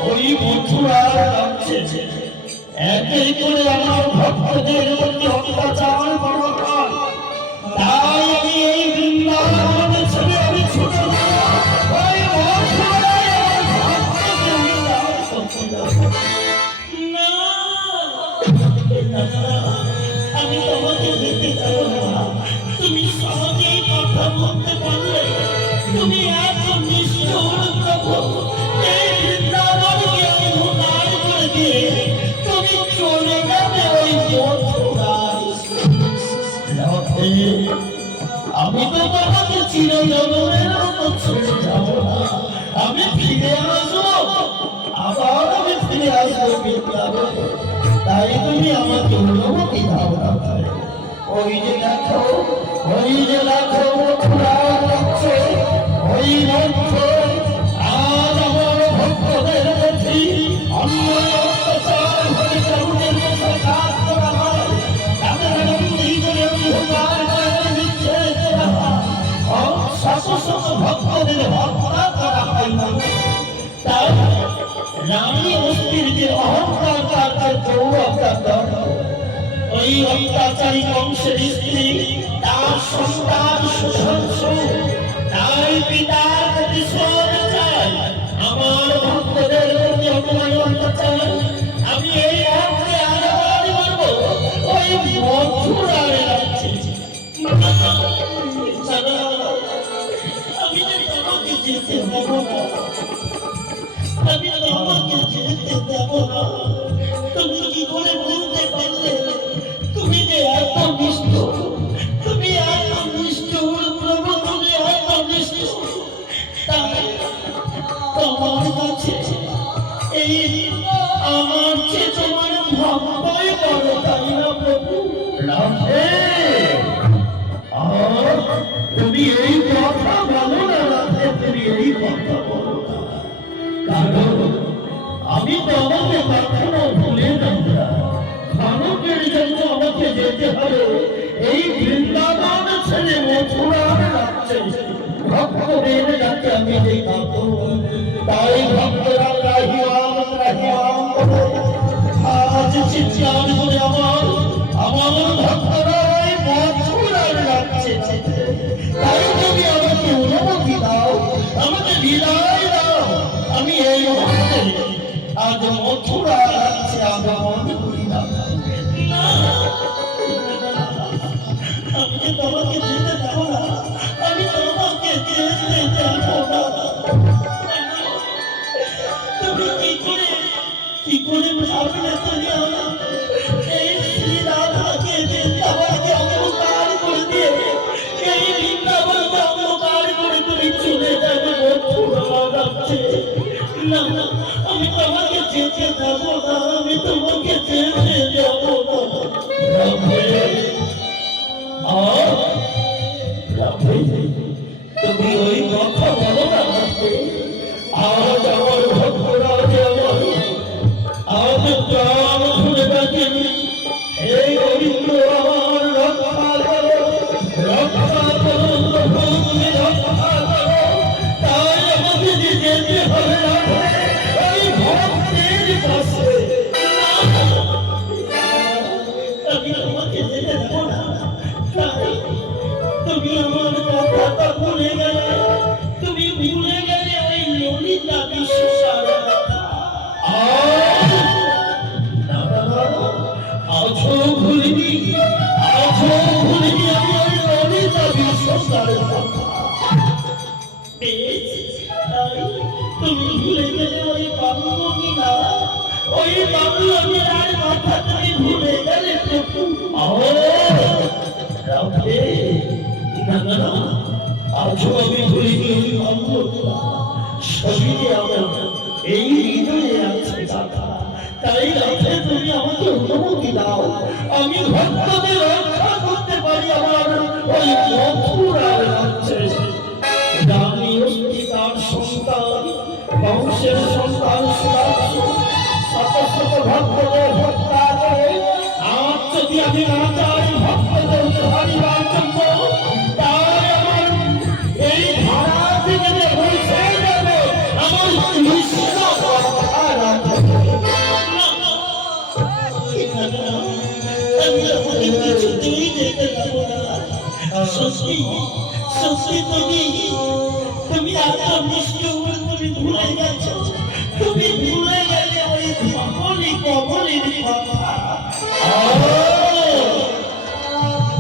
ওই মথুরার রাজ্যে একে করে আমার ভক্তদের প্রতি অত্যাচার করা হয়, তাই আমি এই বৃন্দাবন ছেড়ে আমি ছুটে যাব। ওই মথুরায় আমার ভক্তদের উদ্ধার করতে যাব। না, আমি তোমাকে যেতে দেব না। তুমি সহজেই কথা বলতে পারলে, তুমি এত নিষ্ঠুর প্রভু, এই বৃন্দাবনকে অন্ধকার করে দিয়ে তুমি চলে যাবে ওই মথুরায়। রাধে, আমি তো তোমাকে চিরজন্মের মতো ছেড়ে যাব না, আমি ফিরে আসবো, আবার আমি ফিরে আসবো বৃন্দাবনে। তাই তুমি আমাকে অনুমতি দাও রাধে। ওই যে দেখো, ওই যে দেখো মথুরার রাজ্যে, ওই মধ্যে আজ আমার ভক্তদের প্রতি অন্যায় অত্যাচার করে কারুদের মতো কাজ করা হয়, তাদের নিজেদের অন্ধকার করে দিচ্ছে, শত শত ভক্তদের হত্যা করা হয় না। তাই রানী অস্থির যে অহংকার, তার গৌরব, ওই অত্যাচারী বংশের স্ত্রী, তার সন্তান সুশংসু, তাই পিতার প্রতিশোধ চাই। আমার ভক্তদের প্রতি অন্যায় অত্যাচার আমি এই মুহূর্তে আরোহণ করবো ওই মথুরার রাজ্যে। আমি যে তোমাকে যেতে দেব না, আমি তোমাকে যেতে দেব না। তুমি কি করে বলতে পারলে? তুমি যে এত নিষ্ঠুর, তুমি এত নিষ্ঠুর প্রভু, তুমি এত নিষ্ঠুর। তাই তোমার কাছে এই আমার যে তোমার ভক্তই বড়, তাই না প্রভু? রাধে, আর তুমি এই কথা বলো না রাধে, তুমি এই কথা বলো না, কারণ আমি তো আমাকে কখনো ভুলে যাব না। ক্ষণকের জন্য আমাকে যেতে হবে এই বৃন্দাবন ছেড়ে মথুরার রাজ্যে। ভক্তদের যাতে আমি দেখাবো, তাই ভক্তরা রাহিয়াম রাহিয়াম বলে আজ চিৎকার করে আমার ভক্তরা এই মথুরার রাজ্যে যেতে। তাই তুমি আমাকে অনুমতি দাও, আমাকে বিদায় দাও। আমি এই মুহূর্তে আজ মথুরা রাজ্যে আগমন করিলাম। আমি যে তোমাকে যেতে দেব না, আমি তোমাকে যেতে দেব না। তুমি কি করে ভাবলে তুমি এই শ্রী রাধাকে বৃন্দাবনকে অন্ধকার করে দিয়ে এই বৃন্দাবনকে অন্ধকার করে তুমি চলে যাবে মথুরা রাজ্যে? না, আমি তোমাকে যেতে দেব না, আমি তোমাকে যেতে দেব না। তুমি ওই কথা বলো না, আজ আমার ভক্তরা যে আজ প্রাণ খুলে ডাকে, এই রবীন্দ্র আমার রক্ষা করো, রক্ষা তুমি আমার কথাটা ভুলে গেলে, তুমি ভুলে গেলে ওই ললিতা বিশ্বাসের কথা। আজও ভুলিনি, আজও ভুলিনি আমি ওই ললিতা বিশ্বাসের কথা। বেশ, তাই তুমি ভুলে গেলে ওই বাবুমণিরা, ওই বাবুমণিরার কথা তুমি ভুলে গেলে প্রভু। রাধে, না না না, আজও আমি ভুলিনি ওই বাবুমণিরা। সবই আমার এই হৃদয়ে আছে দাদা। তাই রাধে তুমি আমাকে অনুমতি দাও, আমি ভক্তদের রক্ষা করতে পারি আমার ওই মথুরার রাজ্যে। রানী অস্তিকার সন্তান, বংশের সন্তান সুরাজ, শত শত ভক্তদের হত্যা করে আজ যদি আমি না যাই ভক্তদের হারিবার জন্য, তাই আমার এই ধারা থেকে যে মুছে যাবে আমার কৃষ্ণ কথা রাখে। আমি আমাকে কিছুতেই যেতে দেব না। শশী, শশী, তুমি এত নিষ্ঠুর, তুমি ভুলে গেছো, তুমি ভুলে গেলে ওই কমলির কথা।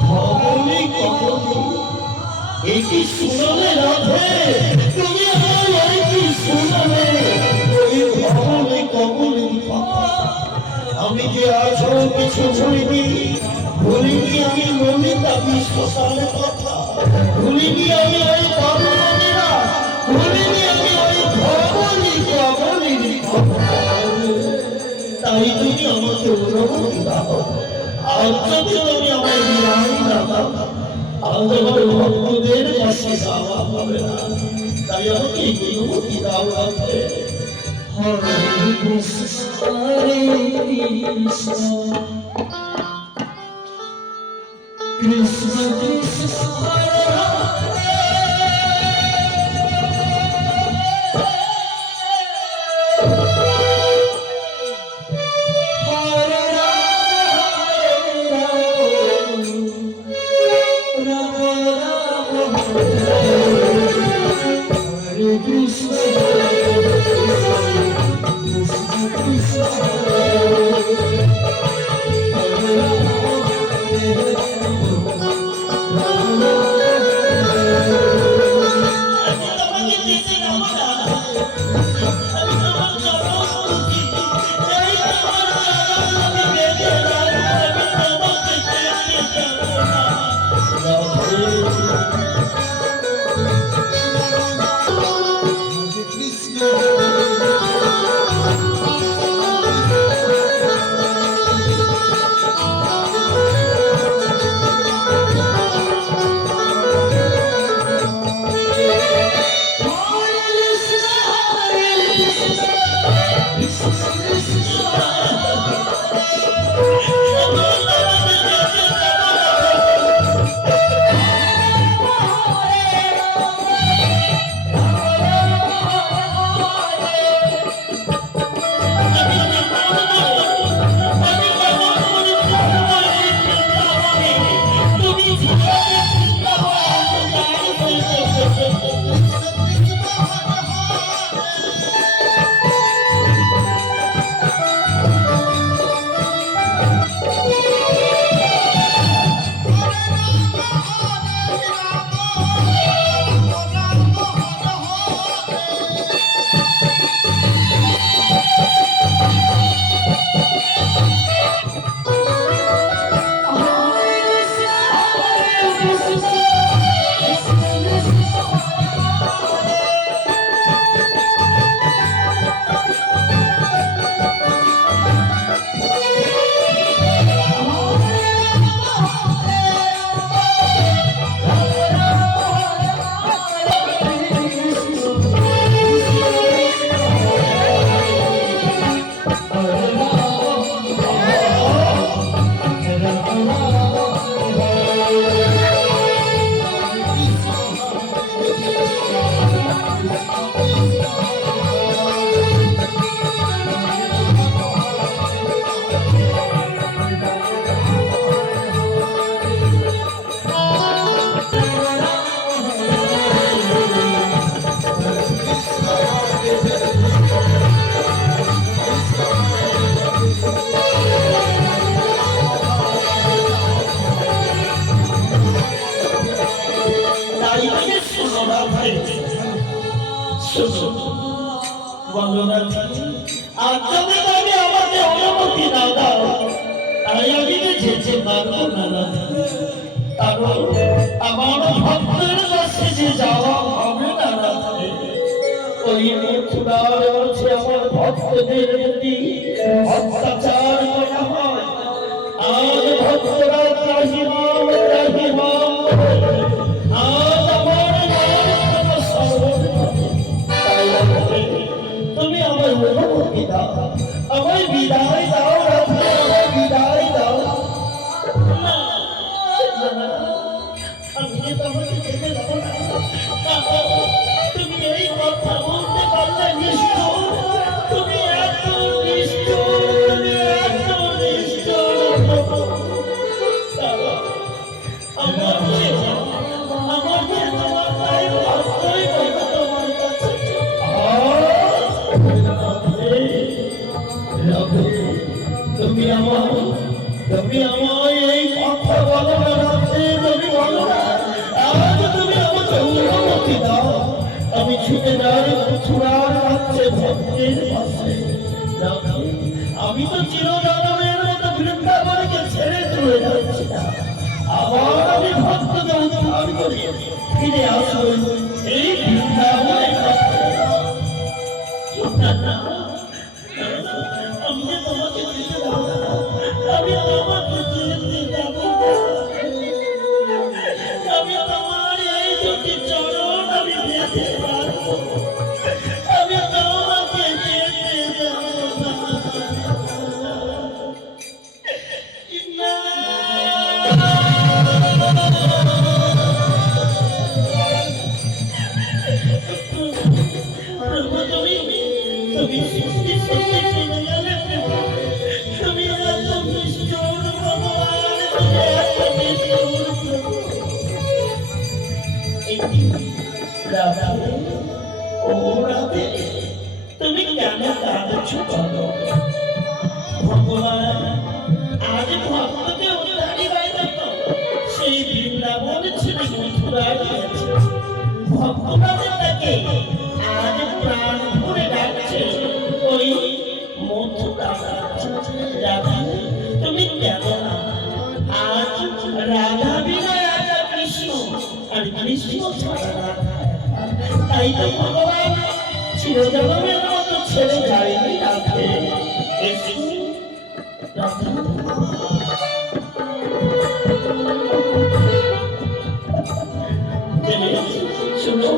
কমলি কমলি, এই কি শুনলে রাধে? তুমি আমার এই কি শুনলে? ওই কমলি কমলির কথা। আমি যে আজও কিছু ভুলিনি, ভুলিনি আমি ললিতা বিশ্বাসের কথা, ভুলিনি আমি ওই বাবুমণিরা, ভুলিনি আমি ওই কমলি কমলির কথা। তাই তুমি আমাকে অনুমতি দাও, আজ যদি তুমি আমায় বিদায় না দাও, আজ আমার ভক্তদের কাছে যাওয়া হবে না। তাই আমাকে অনুমতি দাও রাধে। হরে কৃষ্ণ, হরে কৃষ্ণ, কৃষ্ণ কৃষ্ণ হরে হরে, হরে রাম, রাম রাম, হরে কৃষ্ণ, শোনো বলো রাধে, আর যদি তুমি আমাকে অনুমতি না দাও তাই আমি যেতে পারবো না রাধে, কারণ আমার ভক্তের কাছে যে যাওয়া হবে না রাধে। ওই মথুরার কাছে আমার ভক্তদের প্রতি অত্যাচার করা হয়, আজ ভক্তরা ত্রাহিমাম ত্রাহিমাম বলে আজ আমার নাম স্মরণ করে। তাই রাধে, তুমি আমার অনুমতি দাও, আমায় বিদায় দাও রাধে, আমায় বিদায় দাও। না, না, আমি যে তোমাকে যেতে দেবো না। তুমি এই কথা বলতে পারলে নিষ্ঠুর, তুমি এত নিষ্ঠুর, তুমি এত নিষ্ঠুর। আমার যে তোমার তাই ভক্তই বলবো তোমার কাছে। তুমি আমায় এই কথা বলো না রাধে, তুমি বলো না। আজ তুমি আমাকে অনুমতি দাও, আমি ছুটে যাই মথুরার কাছে ভক্তের পাশে। রাধে, আমি তো চিরজন্মের মতো বৃন্দাবনকে ছেড়ে চলে যাচ্ছি না, আবার আমি ভক্তকে উদ্ধার করে ফিরে আসবো এই বৃন্দাবনের কাছে। আমি যে তোমাকে যেতে দেবো না, আমি তোমাকে যেতে দেবো না। আমি তোমার এই দুটি চরণ আমি যেতে পারবো, আমি তোমাকে যেতে দেবো না। প্রভু, তুমি সত্যি সত্যি চলে গেলে প্রভু, তুমি এত নিষ্ঠুর ভগবান, তুমি এত নিষ্ঠুর প্রভু। রাধে, ও রাধে, তুমি কেন কাঁদছো বলো? ভগবান আজ ভক্তকে উদ্ধারই হয় না তো, সেই বৃন্দাবন ছেড়ে মথুরায় গিয়েছে। ভক্তরা তাকে আজ প্রাণ ভরে ডাকছে ওই মথুরা। রাধা, তুমি কেন না? আজ রাধা বিনা রাধা কৃষ্ণ, আর কৃষ্ণ ছাড়া রাধা। তাই তো ভগবান চিরজন্মের মতো ছেড়ে যায়নি রাধে। রাধা, শুনো,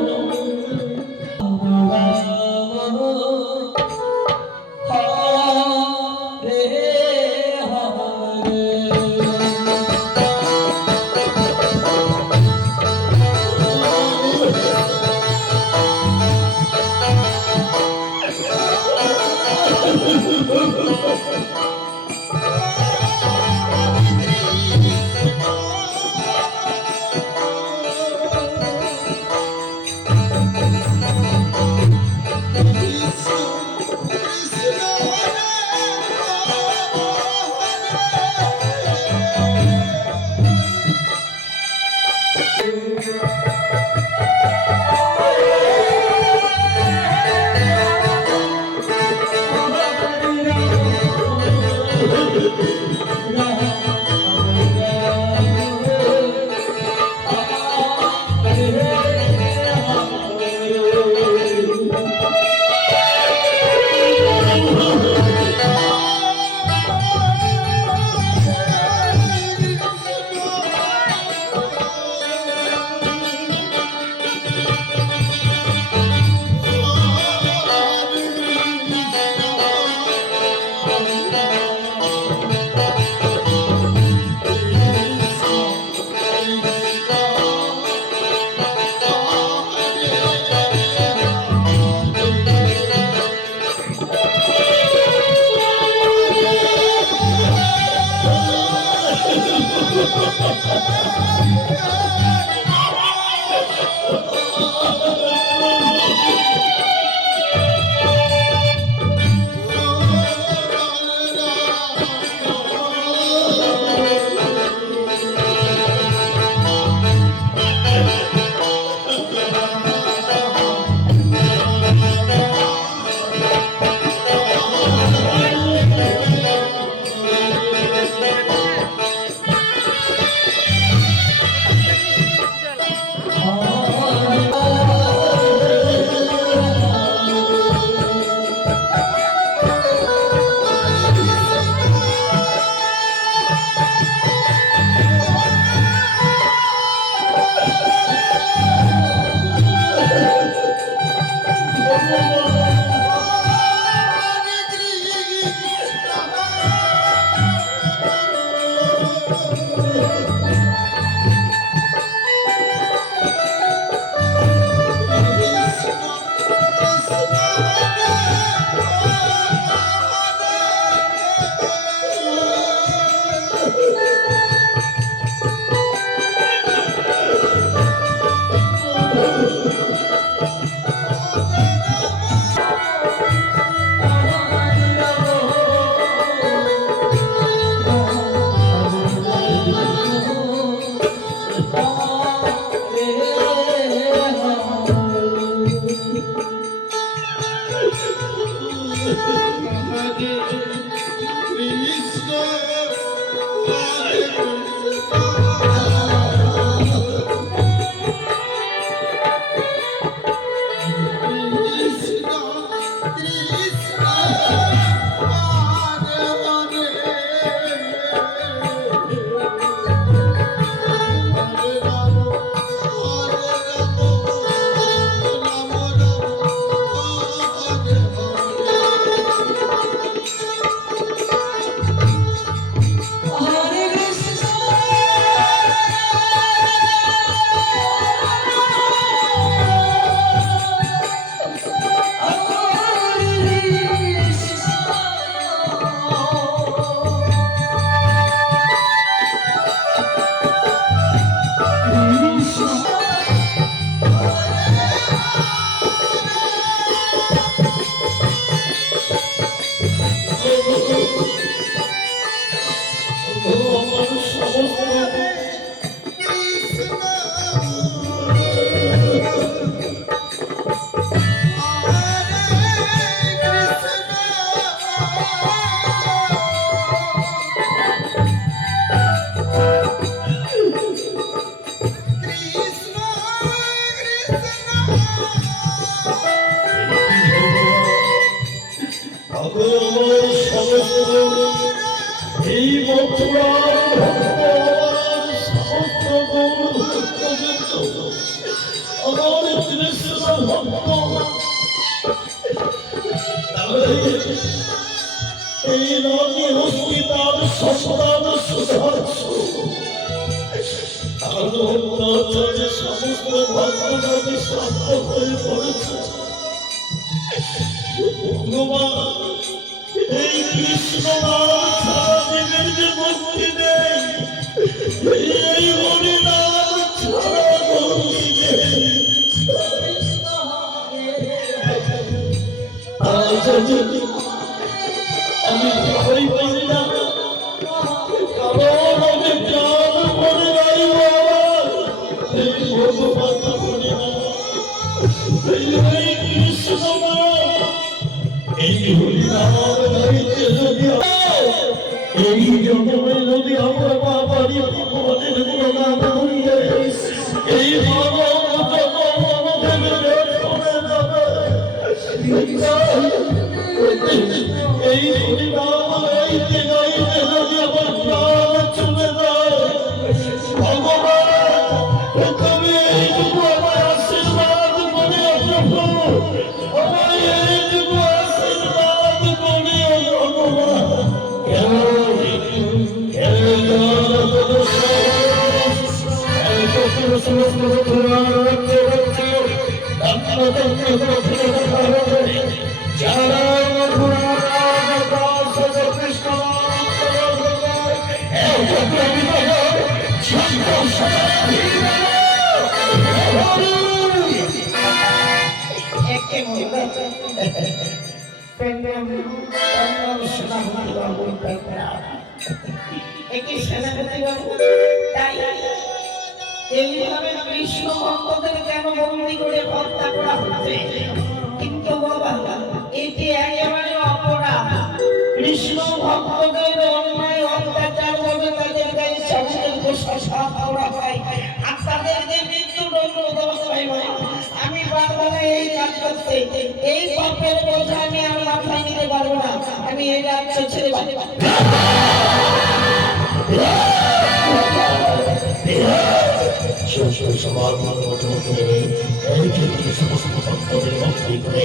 এই মথুরার ভগবান সমস্ত গৌর আমার কৃষ্ণ ভক্ত এই নামে হস্তিতার সন্তান সুধাংশু আনন্দাচার্য সমস্ত ভক্তদের শান্ত হয়ে পড়েছে ভগবান এই কৃষ্ণ নামের যে মুক্তি নেই এই হরি নাম ছাড়া মুক্তি নেই আজ যদি আমি ভয় পাই না কারণ আমি প্রাণ মনে রাইব এই ভগবান হরি নাম এই কৃষ্ণ এই হরিনাম গাইতে যদি এই জন্মে যদি আমরা বাবারি ভগবানের গুণগান করিয়ে এই মানব জন্ম আমাদের শুনে যাবে এই হরিনাম গাইতে গাইতে যদি আমার প্রাণ চলে যায় ভগবান তুমি এইটুকু আমার আশীর্বাদ করে প্রভু আমার এইটুকু আশীর্বাদ করে ভগবান এইভাবে কৃষ্ণ ভক্তদের কেন বন্দী করে হত্যা করা হচ্ছে? কিন্তু বাবা এটি একেবারে অপরাধ। কৃষ্ণ ভক্তদের অন্যায় অত্যাচার বলে তাদের গায়ে চামড়াকে শাসন করা হয় আর তাদেরকে মৃত্যুদণ্ড দেওয়া হয়। আমি বারবার এই কাজ করতে এই পাপের বোঝা আমি আর মাথায় নিতে পারবো না। আমি এই রাজ্য ছেড়ে বাড়ি সবার মতো করে এই ক্ষেত্রে সমস্ত ভক্তদের ভক্তি করে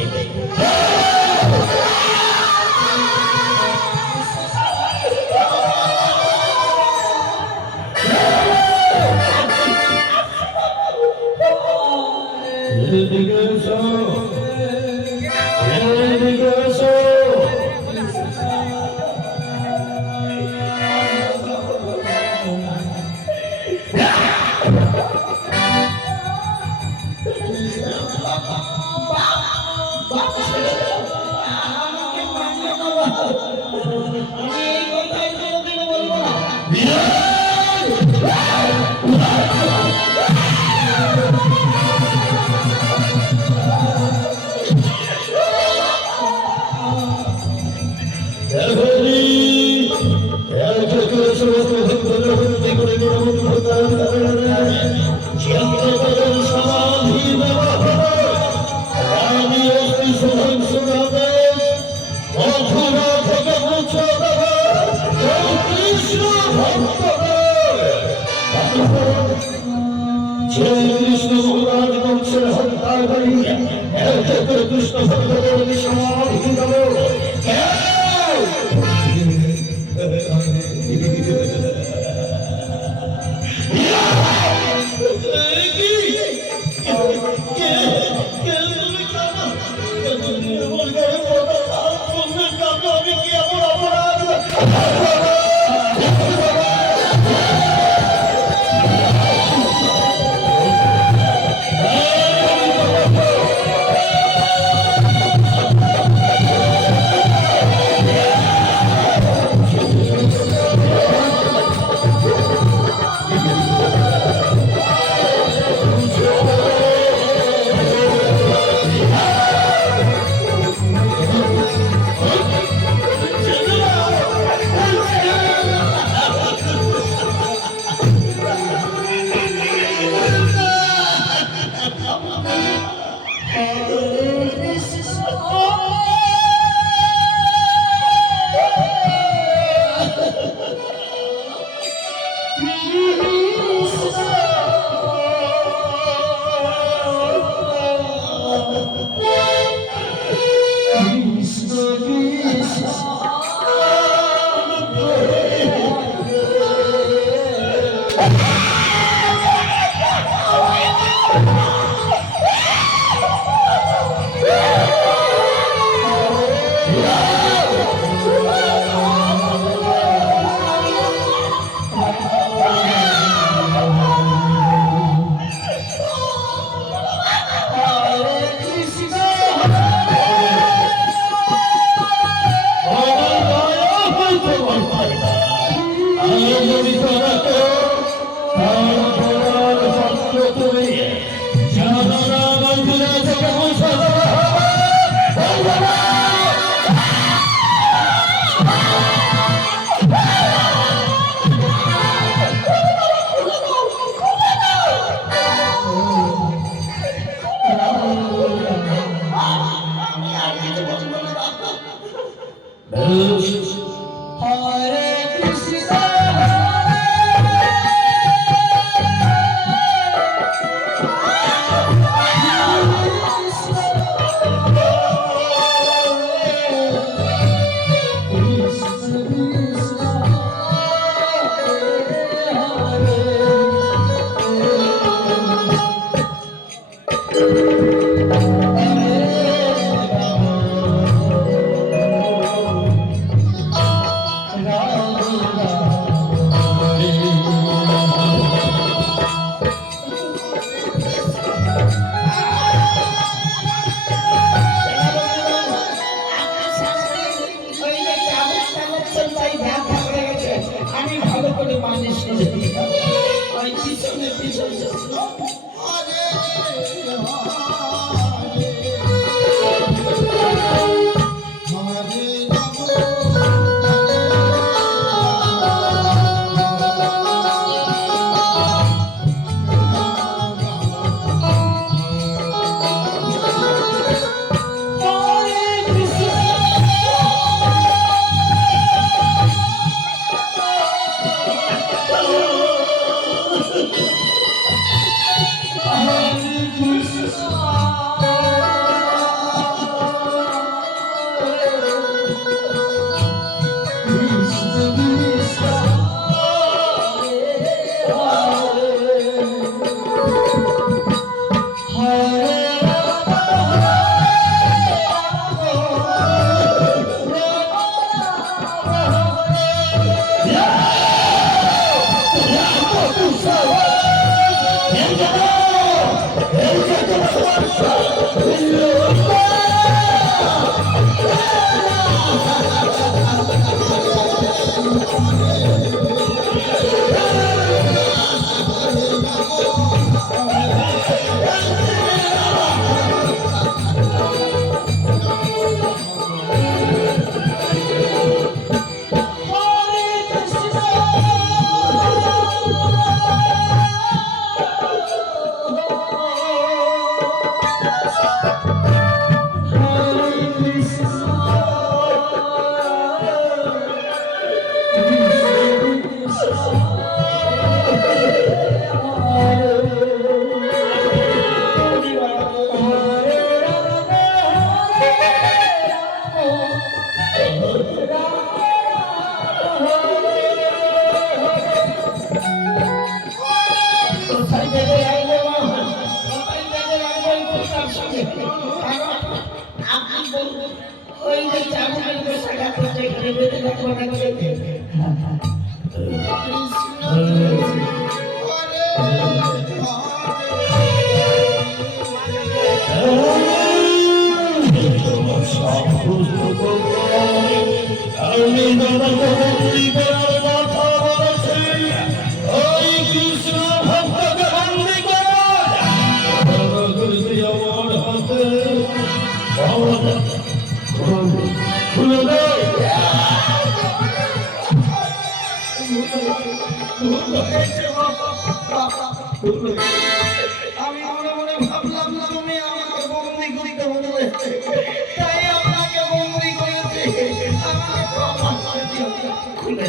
এদিকে এসো, এদিকে এসো। আমি এই কথাই কোনোদিনও বলবো না। কৃষ্ণ ভগবান বংশের হত্যাকারী কৃষ্ণ ভগবান সমাধি দেব আমি ভালো করে মানুষ পিছনে পিছনে কোথায় থেকে রাখবো মা? কোথায় থেকে রাখবো এই পোশাক সঙ্গে? আপনি বলুন, ওই যে চাবুকের পোশাক আছে, এখানে বেঁধে রাখবো না খেতে। আমি জনগণী করার কথা বলেছি, ওই কৃষ্ণ ভক্তকে বন্দি করো। আমার হাতে খুলে দে। আমি মনে মনে ভাবলাম তুমি আমাকে বন্দি করতে বললে, তাই আপনাকে বন্দি করেছি। আমাকে ক্ষমা করে দিও। খুলে